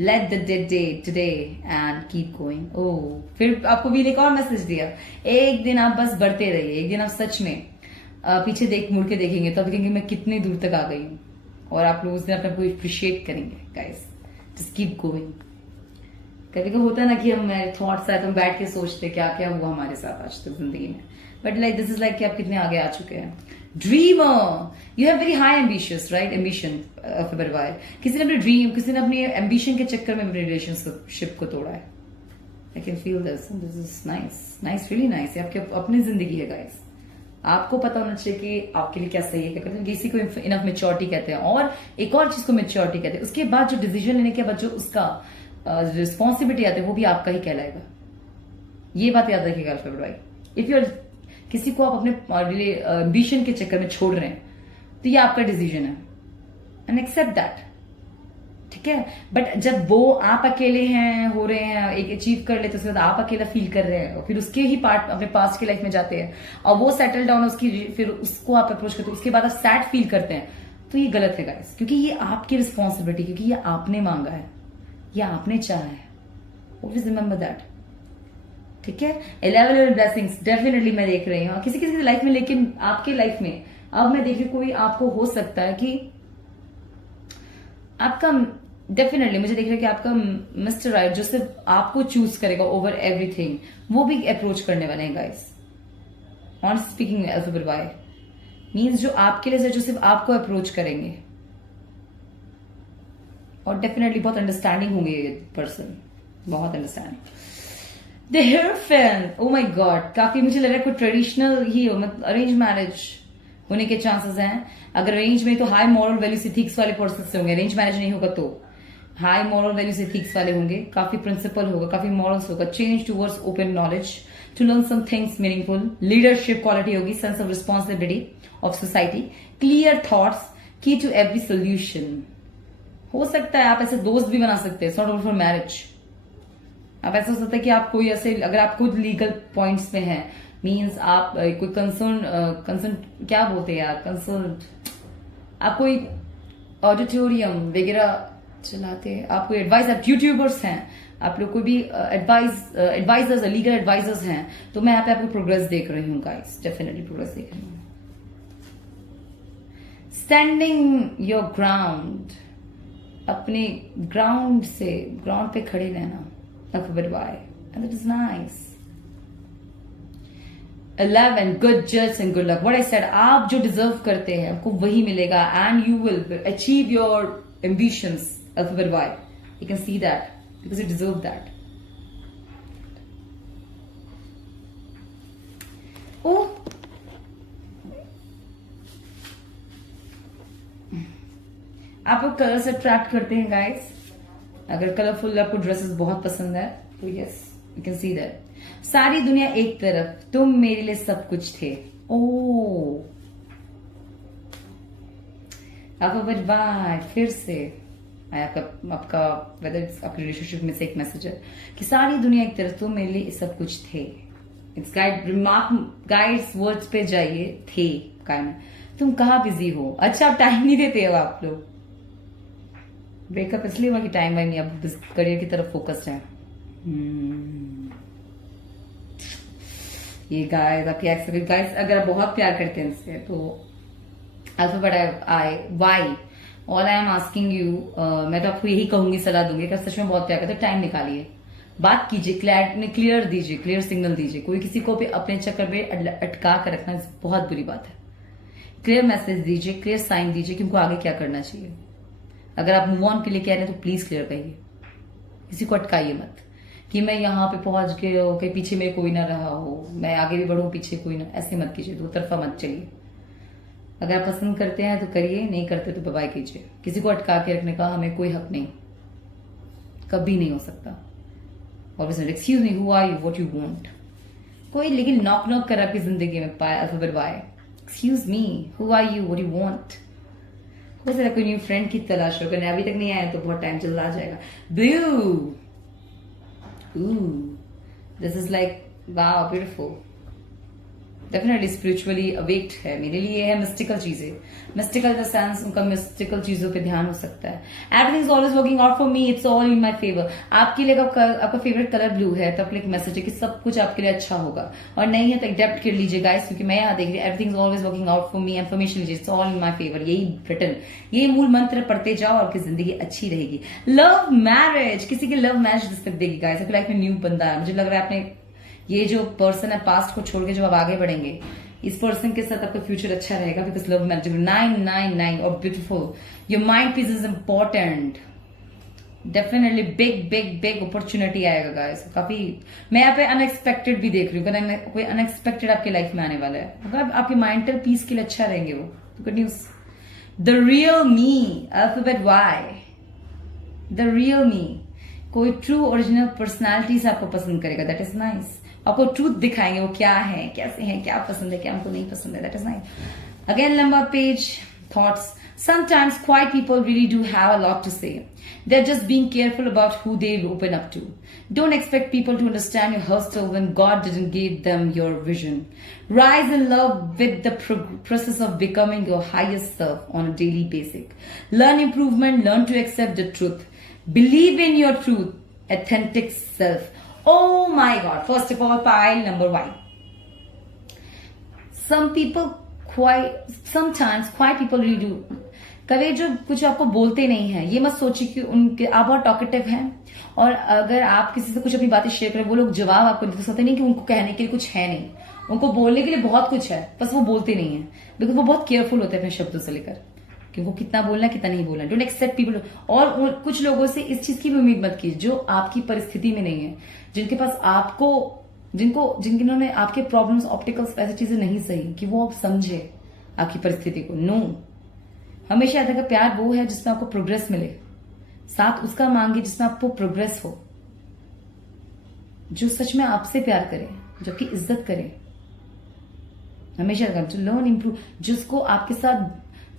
Let the day today and keep going. Oh, फिर आपको भी एक और मैसेज दिया, एक दिन आप बस बढ़ते रहिए, एक दिन आप सच में पीछे मुड़ के देखेंगे, तब देखेंगे मैं कितनी दूर तक आ गई हूँ, और आप लोग उस दिन अपने को अप्रिशिएट करेंगे गाइस। Just keep going. कभी कभी होता है ना कि हम थॉट्स आए तो हम बैठ के सोचते क्या क्या हुआ हमारे साथ आज तक जिंदगी में, but like this is like कि आप कितने आगे आ चुके हैं। Dreamer, you have very high ambitious, right, ambition of बरवाए। किसी ने अपने ड्रीम, किसी ने अपनी एम्बिशन के चक्कर में अपने रिलेशनशिप को तोड़ा है। I can feel this is nice, nice, really nice. आपकी अपनी जिंदगी है गाइस, आपको पता होना चाहिए कि आपके लिए क्या सही है, क्या करते हैं। किसी को इनफ मेच्योरिटी कहते हैं, और एक और चीज को मेच्योरिटी कहते हैं। उसके बाद जो डिसीजन लेने के बाद जो उसका रिस्पॉन्सिबिलिटी आती है, वो भी आपका ही कहलाएगा। ये बात याद रखिएगा भाई। इफ यू किसी को आप अपने एम्बिशन के चक्कर में छोड़ रहे हैं, तो ये आपका डिसीजन है, एंड एक्सेप्ट दैट, ठीक है। बट जब वो आप अकेले हैं, हो रहे हैं, एक अचीव कर लेते, उसके बाद आप अकेला फील कर रहे हैं, और फिर उसके ही पार्ट अपने पास्ट की लाइफ में जाते हैं, और वो सेटल डाउन, उसकी फिर उसको आप अप्रोच करते हो, उसके बाद आप सैड फील करते हैं, तो ये गलत है गाइस, क्योंकि ये आपकी रिस्पॉन्सिबिलिटी, क्योंकि ये आपने मांगा है, ये आपने चाहा है। ऑलवेज रिमेंबर दैट, ठीक है। 11 ब्लेसिंग्स डेफिनेटली मैं देख रही हूँ किसी किसी की लाइफ में, लेकिन आपके लाइफ में अब मैं देख रही हूँ कोई आपको हो सकता है कि आपका डेफिनेटली मुझे देख रहा है कि आपका मिस्टर राइट जो सिर्फ आपको चूज करेगा ओवर एवरीथिंग, वो भी अप्रोच करने वाले हैं guys. Honestly speaking, alphabet Y means जो आपके लिए जो सिर्फ आपको अप्रोच करेंगे, और डेफिनेटली बहुत अंडरस्टैंडिंग होंगे ये पर्सन, बहुत understanding. The hierophant, oh my god, काफी मुझे लग रहा है कोई ट्रेडिशनल ही हो, मतलब अरेंज मैरिज होने के चांसेस हैं। अगर अरेंज में तो हाई मॉरल वैल्यूज एथिक्स वाले पर्सन से होंगे, अरेंज मैरिज नहीं होगा तो हाई मॉरल वैल्यूज एथिक्स वाले होंगे, काफी प्रिंसिपल होगा, काफी मॉरल्स होगा, change towards open knowledge to learn some things meaningful, leadership quality होगी, sense of responsibility of society, clear thoughts, key to every solution. हो सकता है आप ऐसे दोस्त भी बना सकते हैं, नॉट ओनली फॉर मैरिज। आप ऐसा हो सकता है कि आप कोई ऐसे, अगर आप खुद लीगल पॉइंट्स में हैं, मीन्स आप कोई कंसर्न क्या बोलते हैं यार, कंसर्न, आप कोई ऑडिटोरियम वगैरह चलाते हैं, आप कोई एडवाइस, आप यूट्यूबर्स हैं, आप लोग कोई भी एडवाइजर्स, लीगल एडवाइजर्स हैं, तो मैं यहाँ पे आपको प्रोग्रेस देख रही हूँ गाइस, डेफिनेटली प्रोग्रेस देख रही हूँ। स्टैंडिंग योर ग्राउंड, अपने ग्राउंड पे खड़े रहना, Alphabet Y, and that is nice. 11, good judge and good luck. What I said, आप जो डिजर्व करते हैं आपको वही मिलेगा, and you will achieve your ambitions. Alphabet Y, you can see that because you deserve that. Oh, आप लोग कलर से अट्रैक्ट करते हैं गाइस। अगर कलरफुल आपको ड्रेसेस बहुत पसंद है तो yes, you can see that. सारी दुनिया एक तरफ, तुम मेरे लिए सब कुछ थे। ओ अल्फाबेट वाई, फिर से आपका वेदर आपके रिलेशनशिप में से एक मैसेज है कि सारी दुनिया एक तरफ, तुम मेरे लिए सब कुछ थे। इट्स गाइड्स वर्ड्स पे जाइए, थे काइंड, तुम कहाँ बिजी हो, अच्छा आप टाइम नहीं देते हो आप लोग। ब्रेकअप इसलिए हुआ कि टाइम वाइम नहीं, अब करियर की तरफ फोकस्ड है। ये गाइस आपकी एक्स, गाइस अगर आप बहुत प्यार करते हैं इससे तो alphabet I why all I am asking you, मैं तो आपको यही कहूंगी, सलाह दूंगी, अगर सच में बहुत प्यार करते टाइम निकालिए, बात कीजिए, क्लियर दीजिए, क्लियर सिग्नल दीजिए। कोई किसी को भी अपने चक्कर में अटका कर रखना बहुत बुरी बात है। क्लियर मैसेज दीजिए, क्लियर साइन दीजिए कि उनको आगे क्या करना चाहिए। अगर आप मूव ऑन के लिए कह रहे हैं तो प्लीज क्लियर कहिए, किसी को अटकाइए मत कि मैं यहाँ पे पहुंच गए हो, कहीं पीछे में कोई ना रहा हो, मैं आगे भी बढ़ू पीछे कोई ना, ऐसे मत कीजिए, दो तरफा मत चलिए। अगर आप पसंद करते हैं तो करिए, नहीं करते तो बाय कीजिए। किसी को अटका के रखने का हमें कोई हक नहीं, कभी नहीं हो सकता। Always excuse me, who are you, what you want. कोई लेकिन नॉक कर आपकी जिंदगी में पाए alphabet Y, excuse me, who are you, what you want. हो सकता है कोई न्यू फ्रेंड की तलाश हो, अगर अभी तक नहीं आया तो बहुत टाइम जल्द आ जाएगा। Blue, this is like wow beautiful, definitely spiritually awakened है, मेरे लिए है मिस्टिकल चीजें, मिस्टिकल द सेंस उनका मिस्टिकल चीजों पे ध्यान हो सकता है। Everything is always working out for me, it's all in my favour. आपके लिए आपका फेवरेट कलर ब्लू है तो आपके लिए एक मैसेज है कि सब कुछ आपके लिए अच्छा होगा, और नहीं है तो एडेप्ट कर लीजिए गाइस, क्योंकि मैं यहाँ देख रही हूँ everything is always working out for me, information लीजिए, it's all in my favour, यही रिटर्न, ये मूल मंत्र पढ़ते जाओ और आपकी जिंदगी अच्छी रहेगी। लव मैरिज, किसी की लव मैरिज दिक्कत देगी गाइस, आपकी लाइफ में न्यू बंदा है, मुझे लग रहा है आपने ये जो पर्सन है पास्ट को छोड़ के जब आप आगे बढ़ेंगे, इस पर्सन के साथ आपका फ्यूचर अच्छा रहेगा, बिकॉज लव मैरिज 999 और beautiful, your mind peace is important, definitely big big big opportunity आएगा गाइस। काफी मैं यहाँ पे अनएक्सपेक्टेड भी देख रही हूँ, कोई अनएक्सपेक्टेड आपकी लाइफ में आने वाला है, अगर आपके मेंटल पीस के लिए अच्छा रहेंगे वो, good news. The real me, alphabet Y, the real me, कोई ट्रू ओरिजिनल पर्सनैलिटी से आपको पसंद करेगा, दैट इज नाइस। आपको ट्रूथ दिखाएंगे वो क्या है, कैसे हैं, क्या पसंद है, क्या हमको नहीं पसंद है, that is nice. Again number page, thoughts. Sometimes quiet people really do have a lot to say. They're just being careful about who they open up to. Don't expect people to understand your hustle when God didn't give them your vision. Rise in love with the process of becoming your highest self on a daily basis. Learn improvement, learn to accept the truth. Believe in your truth, authentic self. Oh my God. First of all, pile number one. Sometimes quiet people really do. कभी जो कुछ आपको बोलते नहीं है, ये मत सोचिए कि उनके आप बहुत टॉकेटिव हैं, और अगर आप किसी से कुछ अपनी बातें शेयर करें वो लोग जवाब आपको देते सोचते नहीं कि उनको कहने के लिए कुछ है नहीं, उनको बोलने के लिए बहुत कुछ है, बस वो बोलते नहीं है, बिकॉज वो बहुत केयरफुल होते हैं अपने शब्दों से लेकर कि उनको कितना बोलना है कितना नहीं बोलना। Don't accept people. और कुछ लोगों से इस चीज की भी उम्मीद मत कीजिए जो आपकी परिस्थिति में नहीं है, जिनके पास आपको जिन्होंने आपके प्रॉब्लम्स ऑप्टिकल्स ऐसी चीजें नहीं सही कि वो आप समझे आपकी परिस्थिति को। नो, हमेशा याद रखिए प्यार वो है जिसमें आपको प्रोग्रेस मिले, साथ उसका मांगे जिसमें आपको प्रोग्रेस हो, जो सच में आपसे प्यार करे, जो आपकी इज्जत करे। हमेशा जो लर्न इंप्रूव, जिसको आपके साथ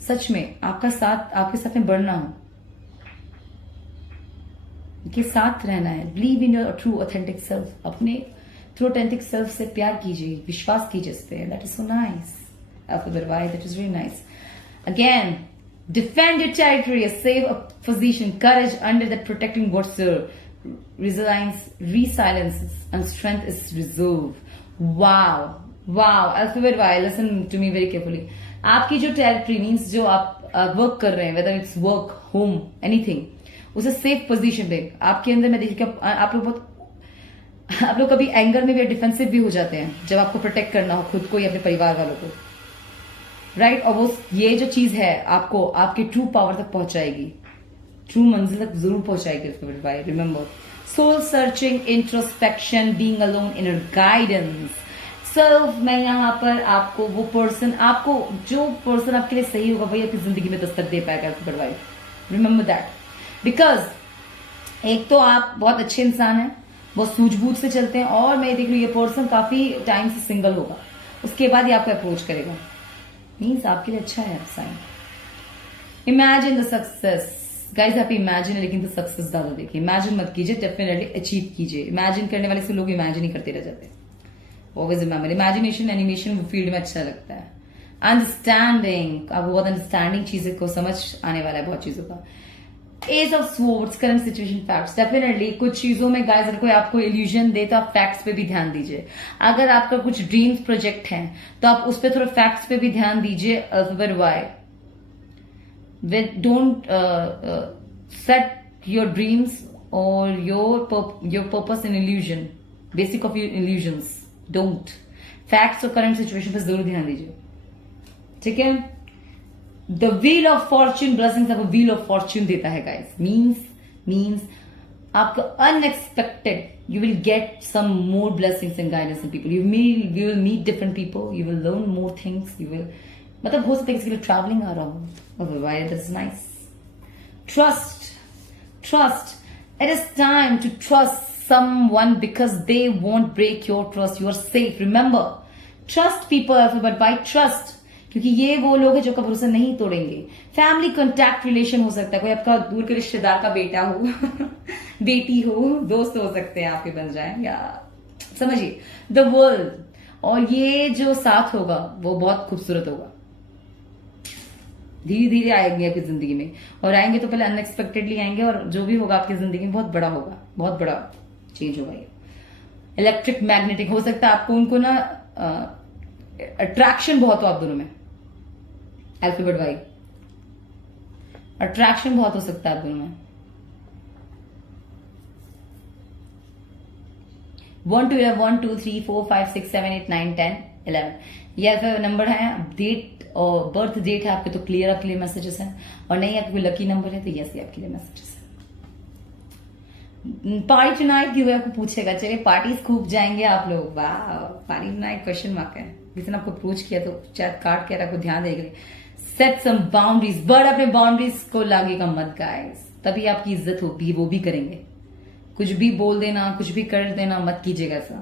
सच में आपके साथ में बढ़ना हो, के साथ रहना है। Believe in your true authentic self, अपने ट्रू ऑथेंटिक सेल्फ से प्यार कीजिए, विश्वास कीजिए इस पे, that is so nice. That is really nice. Again, defend your territory, save a position, courage under that protecting what's your resilience and strength is reserve. Wow. Alphabet Y, listen to me very carefully. आपकी जो टेरिटरी मीन्स जो आप वर्क कर रहे हैं, whether it's work, home, anything, उसे सेफ पोजीशन पे आपके अंदर मैं देखिए आप लोग कभी एंगर में भी डिफेंसिव भी हो जाते हैं जब आपको प्रोटेक्ट करना हो खुद को या अपने परिवार वालों को, राइट। और वो ये जो चीज है आपको आपके ट्रू पावर तक पहुंचाएगी, ट्रू मंजिल तक जरूर पहुंचाएगी। Remember, soul searching, introspection, being alone, inner guidance, self. मैं यहाँ पर आपको वो पर्सन, आपको जो पर्सन आपके लिए सही होगा वही आपकी जिंदगी में दस्तक दे पाएगा। रिमेंबर दैट, बिकॉज एक तो आप बहुत अच्छे इंसान हैं, बहुत सूझबूझ से चलते हैं, और मैं देख रही हूँ ये पर्सन काफी टाइम से सिंगल होगा, उसके बाद ही आपको अप्रोच करेगा, मीन्स आपके लिए अच्छा है sign. Imagine the success guys, आप इमेजिन है लेकिन तो सक्सेस ज्यादा देखिए, इमेजिन मत कीजिए, डेफिनेटली अचीव कीजिए। इमेजिन करने वाले से लोग इमेजिन ही करते रह जाते हैं। Always remember, imagination animation field में अच्छा लगता है। अंडरस्टैंडिंग, आपको बहुत अंडरस्टैंडिंग चीजें को समझ आने वाला है, बहुत चीजों का। Ace of swords, current situation, facts. Definitely कुछ चीजों में गाइस अगर कोई आपको इल्यूजन दे तो आप फैक्ट्स पे भी ध्यान दीजिए। अगर आपका कुछ ड्रीम्स प्रोजेक्ट है तो आप उस पर थोड़ा फैक्ट्स पे भी ध्यान दीजिए। Alphabet Y, Don't set your dreams or your purpose in illusion. Basic of your illusions. Don't. Facts और current situation पर जरूर ध्यान दीजिए. ठीक है. The wheel of fortune, blessings of a wheel of fortune देता है guys. Means आपका unexpected, you will get some more blessings and guidance in people. You will meet different people. You will learn more things. You will, मतलब हो सकता है किसी के लिए traveling आ रहा हो. Why that's nice. Trust. It is time to trust someone because they won't break your trust. You are safe. Remember, trust people, but by trust. क्योंकि ये वो लोग हैं जो का भरोसा नहीं तोड़ेंगे. फैमिली कॉन्टैक्ट रिलेशन हो सकता है, कोई आपका दूर के रिश्तेदार का बेटा हो बेटी हो, दोस्त हो सकते हैं आपके बन जाए, या समझिए द वर्ल्ड. और ये जो साथ होगा वो बहुत खूबसूरत होगा. धीरे धीरे आएंगे आपकी जिंदगी में, और आएंगे तो पहले अनएक्सपेक्टेडली आएंगे, और जो भी होगा आपकी जिंदगी में बहुत बड़ा होगा, बहुत बड़ा चेंज होगा. ये इलेक्ट्रिक मैग्नेटिक हो सकता है. आपको उनको ना अट्रैक्शन बहुत हो आप दोनों में. अल्फाबेट वाई अट्रैक्शन बहुत हो सकता है आप दोनों में. 1 2 1 2 3 4 5 6 7 8 9 10 11 ये फिर नंबर है. डेट और बर्थ डेट है आपके तो क्लियर मैसेजेस हैं, और नहीं आपके कोई लकी नंबर है तो यस ये आपके लिए मैसेजेस है. पार्टी टुनाइट की आपको पूछेगा. चलिए पार्टीज खूब जाएंगे आप लोग. वाह, पार्टी टुनाइट क्वेश्चन मार्क है. किसी ने आपको अप्रोच किया तो चैट कार्ड के आपको ध्यान देगा. सेट सम बाउंड्रीज, बट अपने बाउंड्रीज को लागेगा मत गाइस, तभी आपकी इज्जत होगी. वो भी करेंगे, कुछ भी बोल देना, कुछ भी कर देना मत कीजिएगा ऐसा.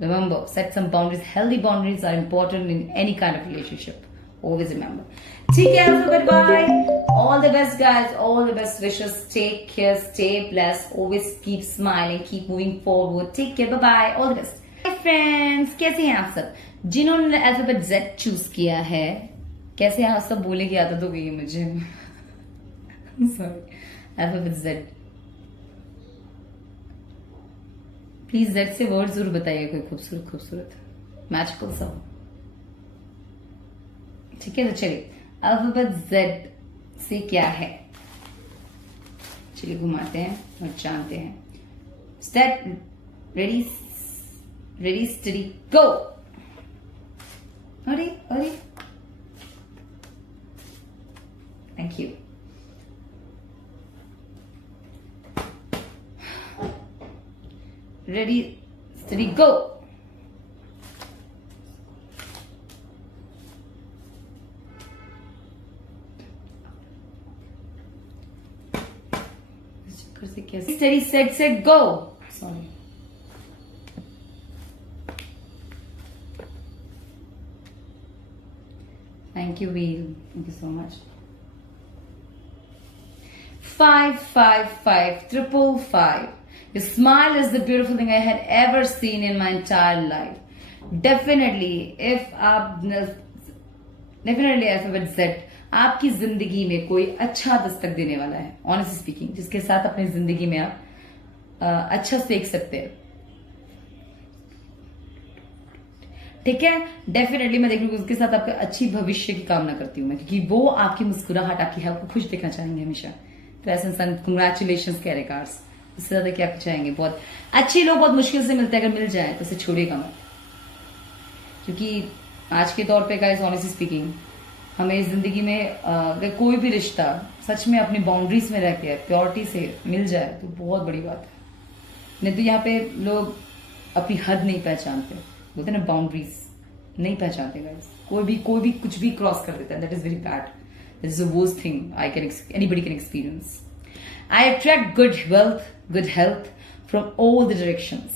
Remember, set some boundaries. Healthy boundaries are important in any kind of relationship. Always remember. ठीक है, so goodbye. All the best guys, all the best wishes. Take care, stay blessed. Always keep smiling, keep moving forward. Take care, bye bye. All the best. Hi friends, कैसे हैं आप सब? जिन्होंने अल्फाबेट Z चूज किया है, कैसे हैं आप सब? बोले की आदत हो गई है मुझे. Sorry. Alphabet Z. Please Z से वर्ड जरूर बताइए, कोई खूबसूरत मैजिकल सा. ठीक है, तो चलिए अल्फाबेट Z से क्या है, चलिए घुमाते हैं और जानते हैं. स्टेप रेडी स्टडी गो. अरे thank you. Ready steady go. Steady, set, go. Sorry. Thank you, Wheel. Thank you so much. 5 5 5 555. Your smile is the beautiful thing I had ever seen in my entire life. Definitely, definitely alphabet Z. आपकी जिंदगी में कोई अच्छा दस्तक देने वाला है, ऑनेस्टली स्पीकिंग, जिसके साथ अपनी जिंदगी में आप अच्छा सीख सकते हैं. ठीक है, डेफिनेटली मैं देख लूंगी उसके साथ आपका अच्छी भविष्य की कामना करती हूँ मैं, क्योंकि वो आपकी मुस्कुराहट, आपकी हेल्थ को खुश देखना चाहेंगे हमेशा. तो ऐसे इंसान कंग्रेचुलेशन कह रहे कार्ड्स, उससे ज्यादा क्या चाहेंगे. बहुत अच्छे लोग बहुत मुश्किल से मिलते हैं, अगर मिल जाए तो उसे छोड़िएगा मत, क्योंकि आज के दौर पे गाइस ऑनेस्टली स्पीकिंग हमें इस जिंदगी में अगर कोई भी रिश्ता सच में अपनी बाउंड्रीज में रह के प्योरिटी से मिल जाए तो बहुत बड़ी बात है. नहीं तो यहाँ पे लोग अपनी हद नहीं पहचानते, बोलते ना बाउंड्रीज नहीं पहचानते गाइस. कोई भी कुछ भी क्रॉस कर देता है. That is very bad. That is the worst thing anybody can experience. I attract good wealth, good health from all the directions.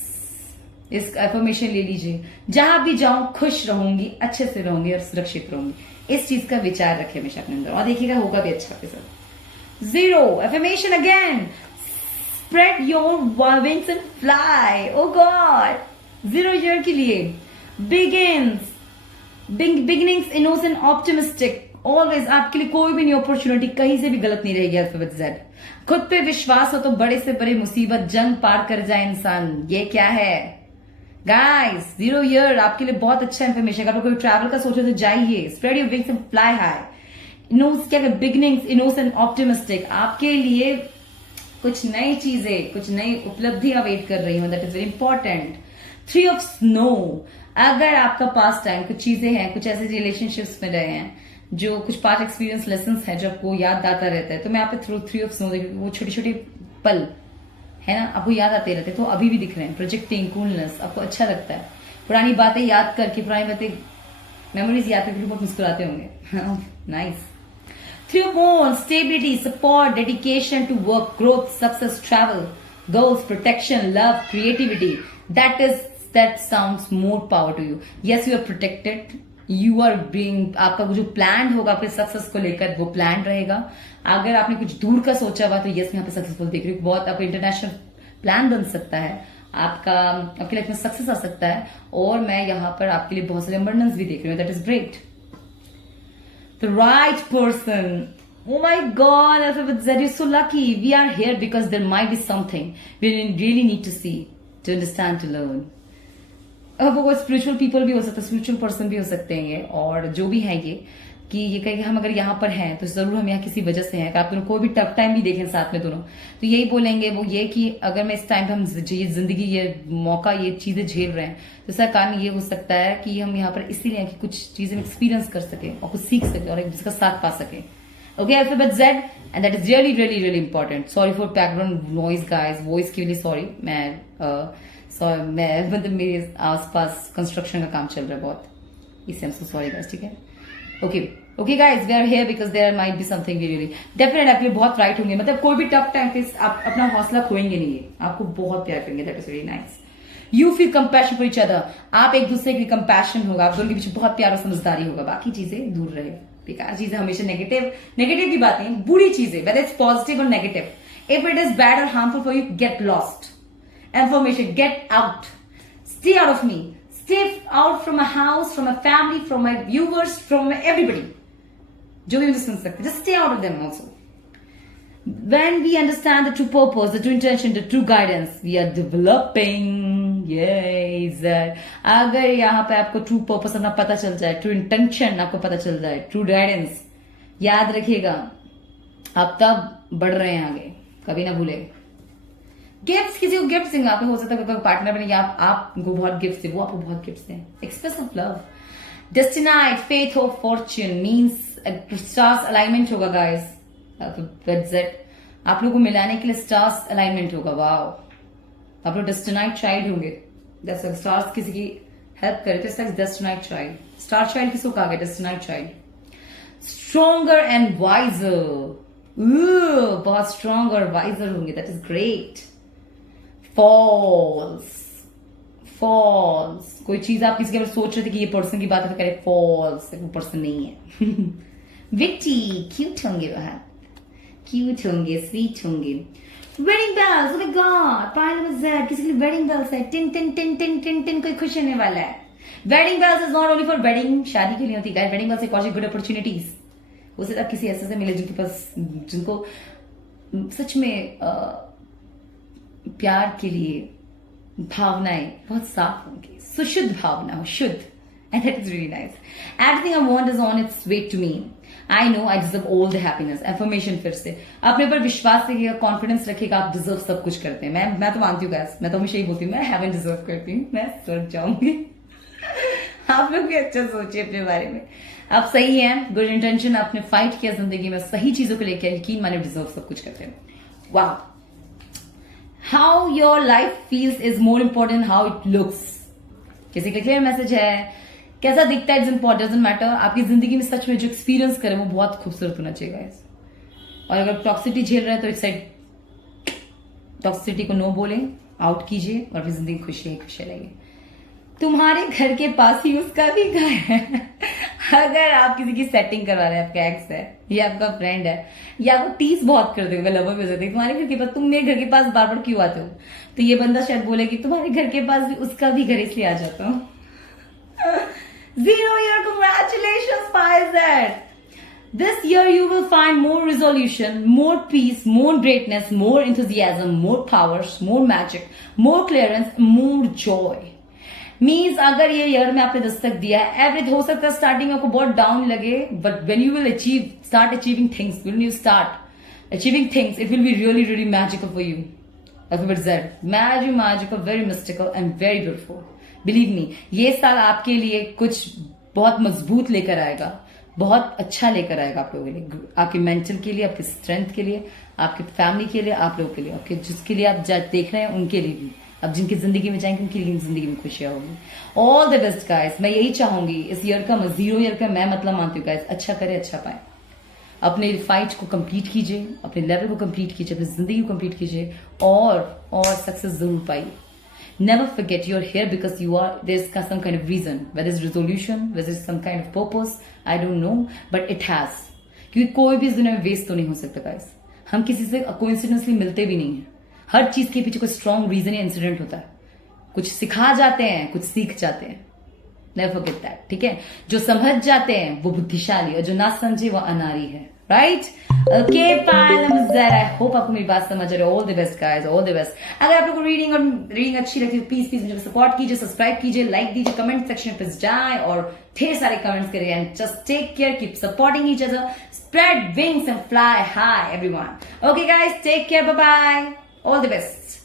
इस एफर्मेशन ले लीजिए. जहां भी जाऊं खुश रहूंगी, अच्छे से रहूंगी और सुरक्षित रहूंगी. इस चीज का विचार रखें हमेशा अपने अंदर, और देखिएगा होगा भी अच्छा आपके साथ. 0 affirmation again. Spread your wings and fly. Oh god, 0 year के लिए बिगिनिंग्स, इनोसेंट, ऑप्टिमिस्टिक. ऑलवेज आपके लिए कोई भी न्यू अपॉर्चुनिटी कहीं से भी गलत नहीं रहेगी. Alphabet Z. खुद पे विश्वास हो तो बड़े से बड़ी मुसीबत जंग पार कर जाए इंसान. ये क्या है गाइस? 0 ईयर आपके लिए बहुत अच्छा इन्फॉर्मेशन. अगर कोई ट्रैवल का सोचो तो जाइए. Spread your wings and fly high. क्या बिगिनिंग्स, इनोसेंट, ऑप्टिमिस्टिक, आपके लिए कुछ नई चीजें, कुछ नई उपलब्धियां वेट कर रही हूं, that is very important. 3 of snow, अगर आपका पास्ट टाइम कुछ चीजें हैं, कुछ ऐसे रिलेशनशिप्स में रहे हैं जो कुछ पास्ट एक्सपीरियंस लेसन है जो आपको याद आता रहता है, तो मैं यहाँ पे 3 ऑफ स्नो देख रही हूँ। वो छोटे छोटे पल है ना, आपको याद आते रहते हैं, तो अभी भी दिख रहे हैं। प्रोजेक्टिंग, कूलनेस, आपको अच्छा लगता है। पुरानी बातें याद करके, पुरानी बातें, मेमोरीज याद करके बहुत मुस्कुराते होंगे। Nice. 3 of Wands, stability, support, dedication to work, growth, success, travel, goals, protection, love, creativity. That sounds more power to you. Yes, you are protected. You are being, आपका जो प्लान होगा आपके सक्सेस को लेकर, वो प्लान रहेगा। अगर आपने कुछ दूर का सोचा हुआ, तो यस, मैं यहाँ पे सक्सेसफुल देख रही हूँ। बहुत आपका इंटरनेशनल प्लान बन सकता है, आपकी लाइफ में सक्सेस आ सकता है, और मैं यहाँ पर आपके लिए बहुत सारे अबंडेंस भी देख रही हूँ। That is great. The right person. Oh my God, Alphabet Z, you're so lucky. We are here because there might be something we really need to see, to understand, to learn. अब वो स्पिरिचुअल पीपल भी हो सकते हैं, स्पिरिचुअल पर्सन भी हो सकते हैं ये, और जो भी है ये, कि ये कहेंगे हम अगर यहाँ पर हैं तो जरूर हम यहाँ किसी वजह से हैं। आप दोनों कोई भी टफ टाइम भी देखें साथ में दोनों, तो यही बोलेंगे वो ये कि अगर मैं इस टाइम पे हम ये जिंदगी, ये मौका, ये चीजें झेल रहे हैं, तो इसका कारण ये हो सकता है कि हम यहाँ पर इसीलिए कि कुछ चीजें एक्सपीरियंस कर सके और कुछ सीख सके और एक दूसरे का साथ पा सके। Okay, alphabet Z, and that is really really really important. Sorry for background noise guys, voice के लिए सॉरी। मैं मतलब मेरे आसपास कंस्ट्रक्शन का काम चल रहा है बहुत, इससे हम सॉरी गाइस, ठीक है। Okay guys, we are here because there might be something really definite. आपके बहुत राइट होंगे, मतलब कोई भी टफ टाइम पे आप अपना हौसला खोएंगे नहीं, है आपको बहुत प्यार करेंगे। That is very nice. You feel compassion for each other, आप एक दूसरे के लिए कंपैशन होगा, आप दोनों के पीछे बहुत प्यार और समझदारी होगा। बाकी चीजें दूर रहे, बेकार चीजें हमेशा नेगेटिव की बातें, बुरी चीजें, वेदर इट्स पॉजिटिव और negative, if it is bad और harmful for you, get lost information, get out, stay out of me, stay out from my house, from my family, from my viewers, from everybody, जो भी मुझे सुन सकते, just stay out of them also. When we understand the true purpose, the true intention, the true guidance, we are developing. Yes, अगर यहाँ पे आपको true purpose अपना पता चल जाए, true intention आपको पता चल जाए, true guidance, याद रखिएगा आप तब बढ़ रहे हैं आगे, कभी ना भूले। गिफ्ट्स, किसी को गिफ्ट देंगे, आपको हो सकता है कोई पार्टनर बने, आपको बहुत गिफ्ट दे, वो आपको बहुत गिफ्ट दें। Express of love, destined, faith of fortune means stars alignment होगा गाइस। आप लोगों को मिलाने के लिए स्टार्स अलाइनमेंट होगा। वाओ, आप लोग डेस्टिनाइड चाइल्ड होंगे। स्टार्स किसी की हेल्प करे तो डेस्टिनाइड चाइल्ड, स्टार चाइल्ड किसको कहा गया? डेस्टिनाइड चाइल्ड। स्ट्रॉन्गर एंड वाइजर, बहुत स्ट्रॉन्ग और वाइजर होंगे। That is great. फॉल्स, कोई चीज आप किसी के बारे में सोच रहे थे कि ये पर्सन की बात है, तो कह रहे फॉल्स, वो पर्सन नहीं है। विटी, क्यूट होंगे, बहुत क्यूट होंगे, स्वीट होंगे। Wedding bells, oh my god, पायल में जेड, किसी के लिए वेडिंग बेल्स है, टिन टिन टिन टिन टिन टिन, कोई खुश होने वाला है। Wedding bells is not only for wedding, शादी के लिए होती है। वेडिंग बेल्स एक गुड अपॉर्चुनिटीज, उसे आप किसी ऐसे से मिले जिनके पास, जिनको सच में प्यार के लिए भावनाएं बहुत साफ होंगी, सुशुद्ध भावना हो, शुद्ध, and that is really nice. Everything I want is on its way to me, I know I deserve all the happiness. Affirmation, फिर से अपने ऊपर विश्वास रखिएगा, कॉन्फिडेंस रखिएगा, आप डिजर्व सब कुछ करते हैं। मैं तो मानती हूँ गाइस, मैं तो हमेशा ही बोलती हूँ मैं हेवन डिजर्व करती हूँ, मैं स्वर्ग जाऊंगी। आप लोग भी अच्छा सोचिए अपने बारे में, आप सही हैं, गुड इंटेंशन, आपने फाइट किया जिंदगी में, सही चीजों को लेकर, यकीन माने डिजर्व सब कुछ करते हैं। वाह, how your life feels is more important how it looks. किसी का क्लियर मैसेज है, कैसा दिखता है इज इम्पोर्टेंट, डजंट मैटर। आपकी जिंदगी में सच में जो एक्सपीरियंस करे वो बहुत खूबसूरत होना चाहिए गाइस। और अगर टॉक्सिसिटी झेल रहे हैं तो एक साइड टॉक्सिसिटी को नो बोलें, आउट कीजिए और अपनी जिंदगी खुशी लगे। तुम्हारे घर के पास ही उसका भी घर है। अगर आप किसी की सेटिंग करवा रहे हैं, आपका एक्स है या आपका फ्रेंड है, या आपको टीस बहुत करते हो, लवर भी हो सकते, तुम्हारे घर के पास, तुम मेरे घर के पास बार बार क्यों आते हो, तो ये बंदा शायद बोले कि तुम्हारे घर के पास भी उसका भी घर, इसलिए आ जाता हूँ। 0 year, congratulations, Pfizer. This year you will find more resolution, more peace, more greatness, more enthusiasm, more powers, more magic, more clearance, more joy. Means अगर ये ईयर में आपने दस्तक दिया है, एवरेज हो सकता है स्टार्टिंग आपको बहुत डाउन लगे, but when you will start achieving things, when you start achieving things, it will be really really magical for you. Alphabet Z, magical, very mystical and very beautiful. Believe me, ये साल आपके लिए कुछ बहुत मजबूत लेकर आएगा, बहुत अच्छा लेकर आएगा आप लोगों के लिए, आपके मेंटल के लिए, आपके स्ट्रेंथ के लिए, आपके फैमिली के लिए, आप लोगों के लिए, आपके जिसके लिए आप देख रहे हैं उनके लिए भी, अब जिनकी जिंदगी में जाएंगे उनकी जिंदगी में खुशियां होगी. All the best guys. मैं यही चाहूंगी इस ईयर का, 0 ईयर का मैं मतलब मानती हूँ गाइस, अच्छा करे अच्छा पाए. अपने फाइट को कंप्लीट कीजिए, अपने लेवल को कंप्लीट कीजिए, अपनी जिंदगी को कंप्लीट कीजिए और सक्सेस जरूर पाइए. Never forget you're here because you are, there's some kind of reason, whether it's resolution, whether it's some kind of purpose, I don't know, but it has. क्योंकि कोई भी इस दुनिया में वेस्ट तो नहीं हो सकता गाइस. हम किसी से कोइंसिडेंटली मिलते भी नहीं है. हर चीज के पीछे कोई स्ट्रॉन्ग रीजन या इंसिडेंट होता है. कुछ सिखा जाते हैं, कुछ सीख जाते हैं. Never forget that. ठीक है, जो समझ जाते हैं वो बुद्धिशाली, और जो ना समझे वो अनारी है. राइट? Okay fine. आई होप आपको मेरी बात समझ आ रही है. All the best guys, all the best. अगर आप लोगों को रीडिंग अच्छी लगती है प्लीज मुझे सपोर्ट कीजिए, सब्सक्राइब कीजिए, लाइक दीजिए, कमेंट सेक्शन पे जाए और ढेर सारे कमेंट्स करिए. And just take care, keep supporting each other, spread wings and fly high everyone. Okay guys, take care, bye bye, all the best.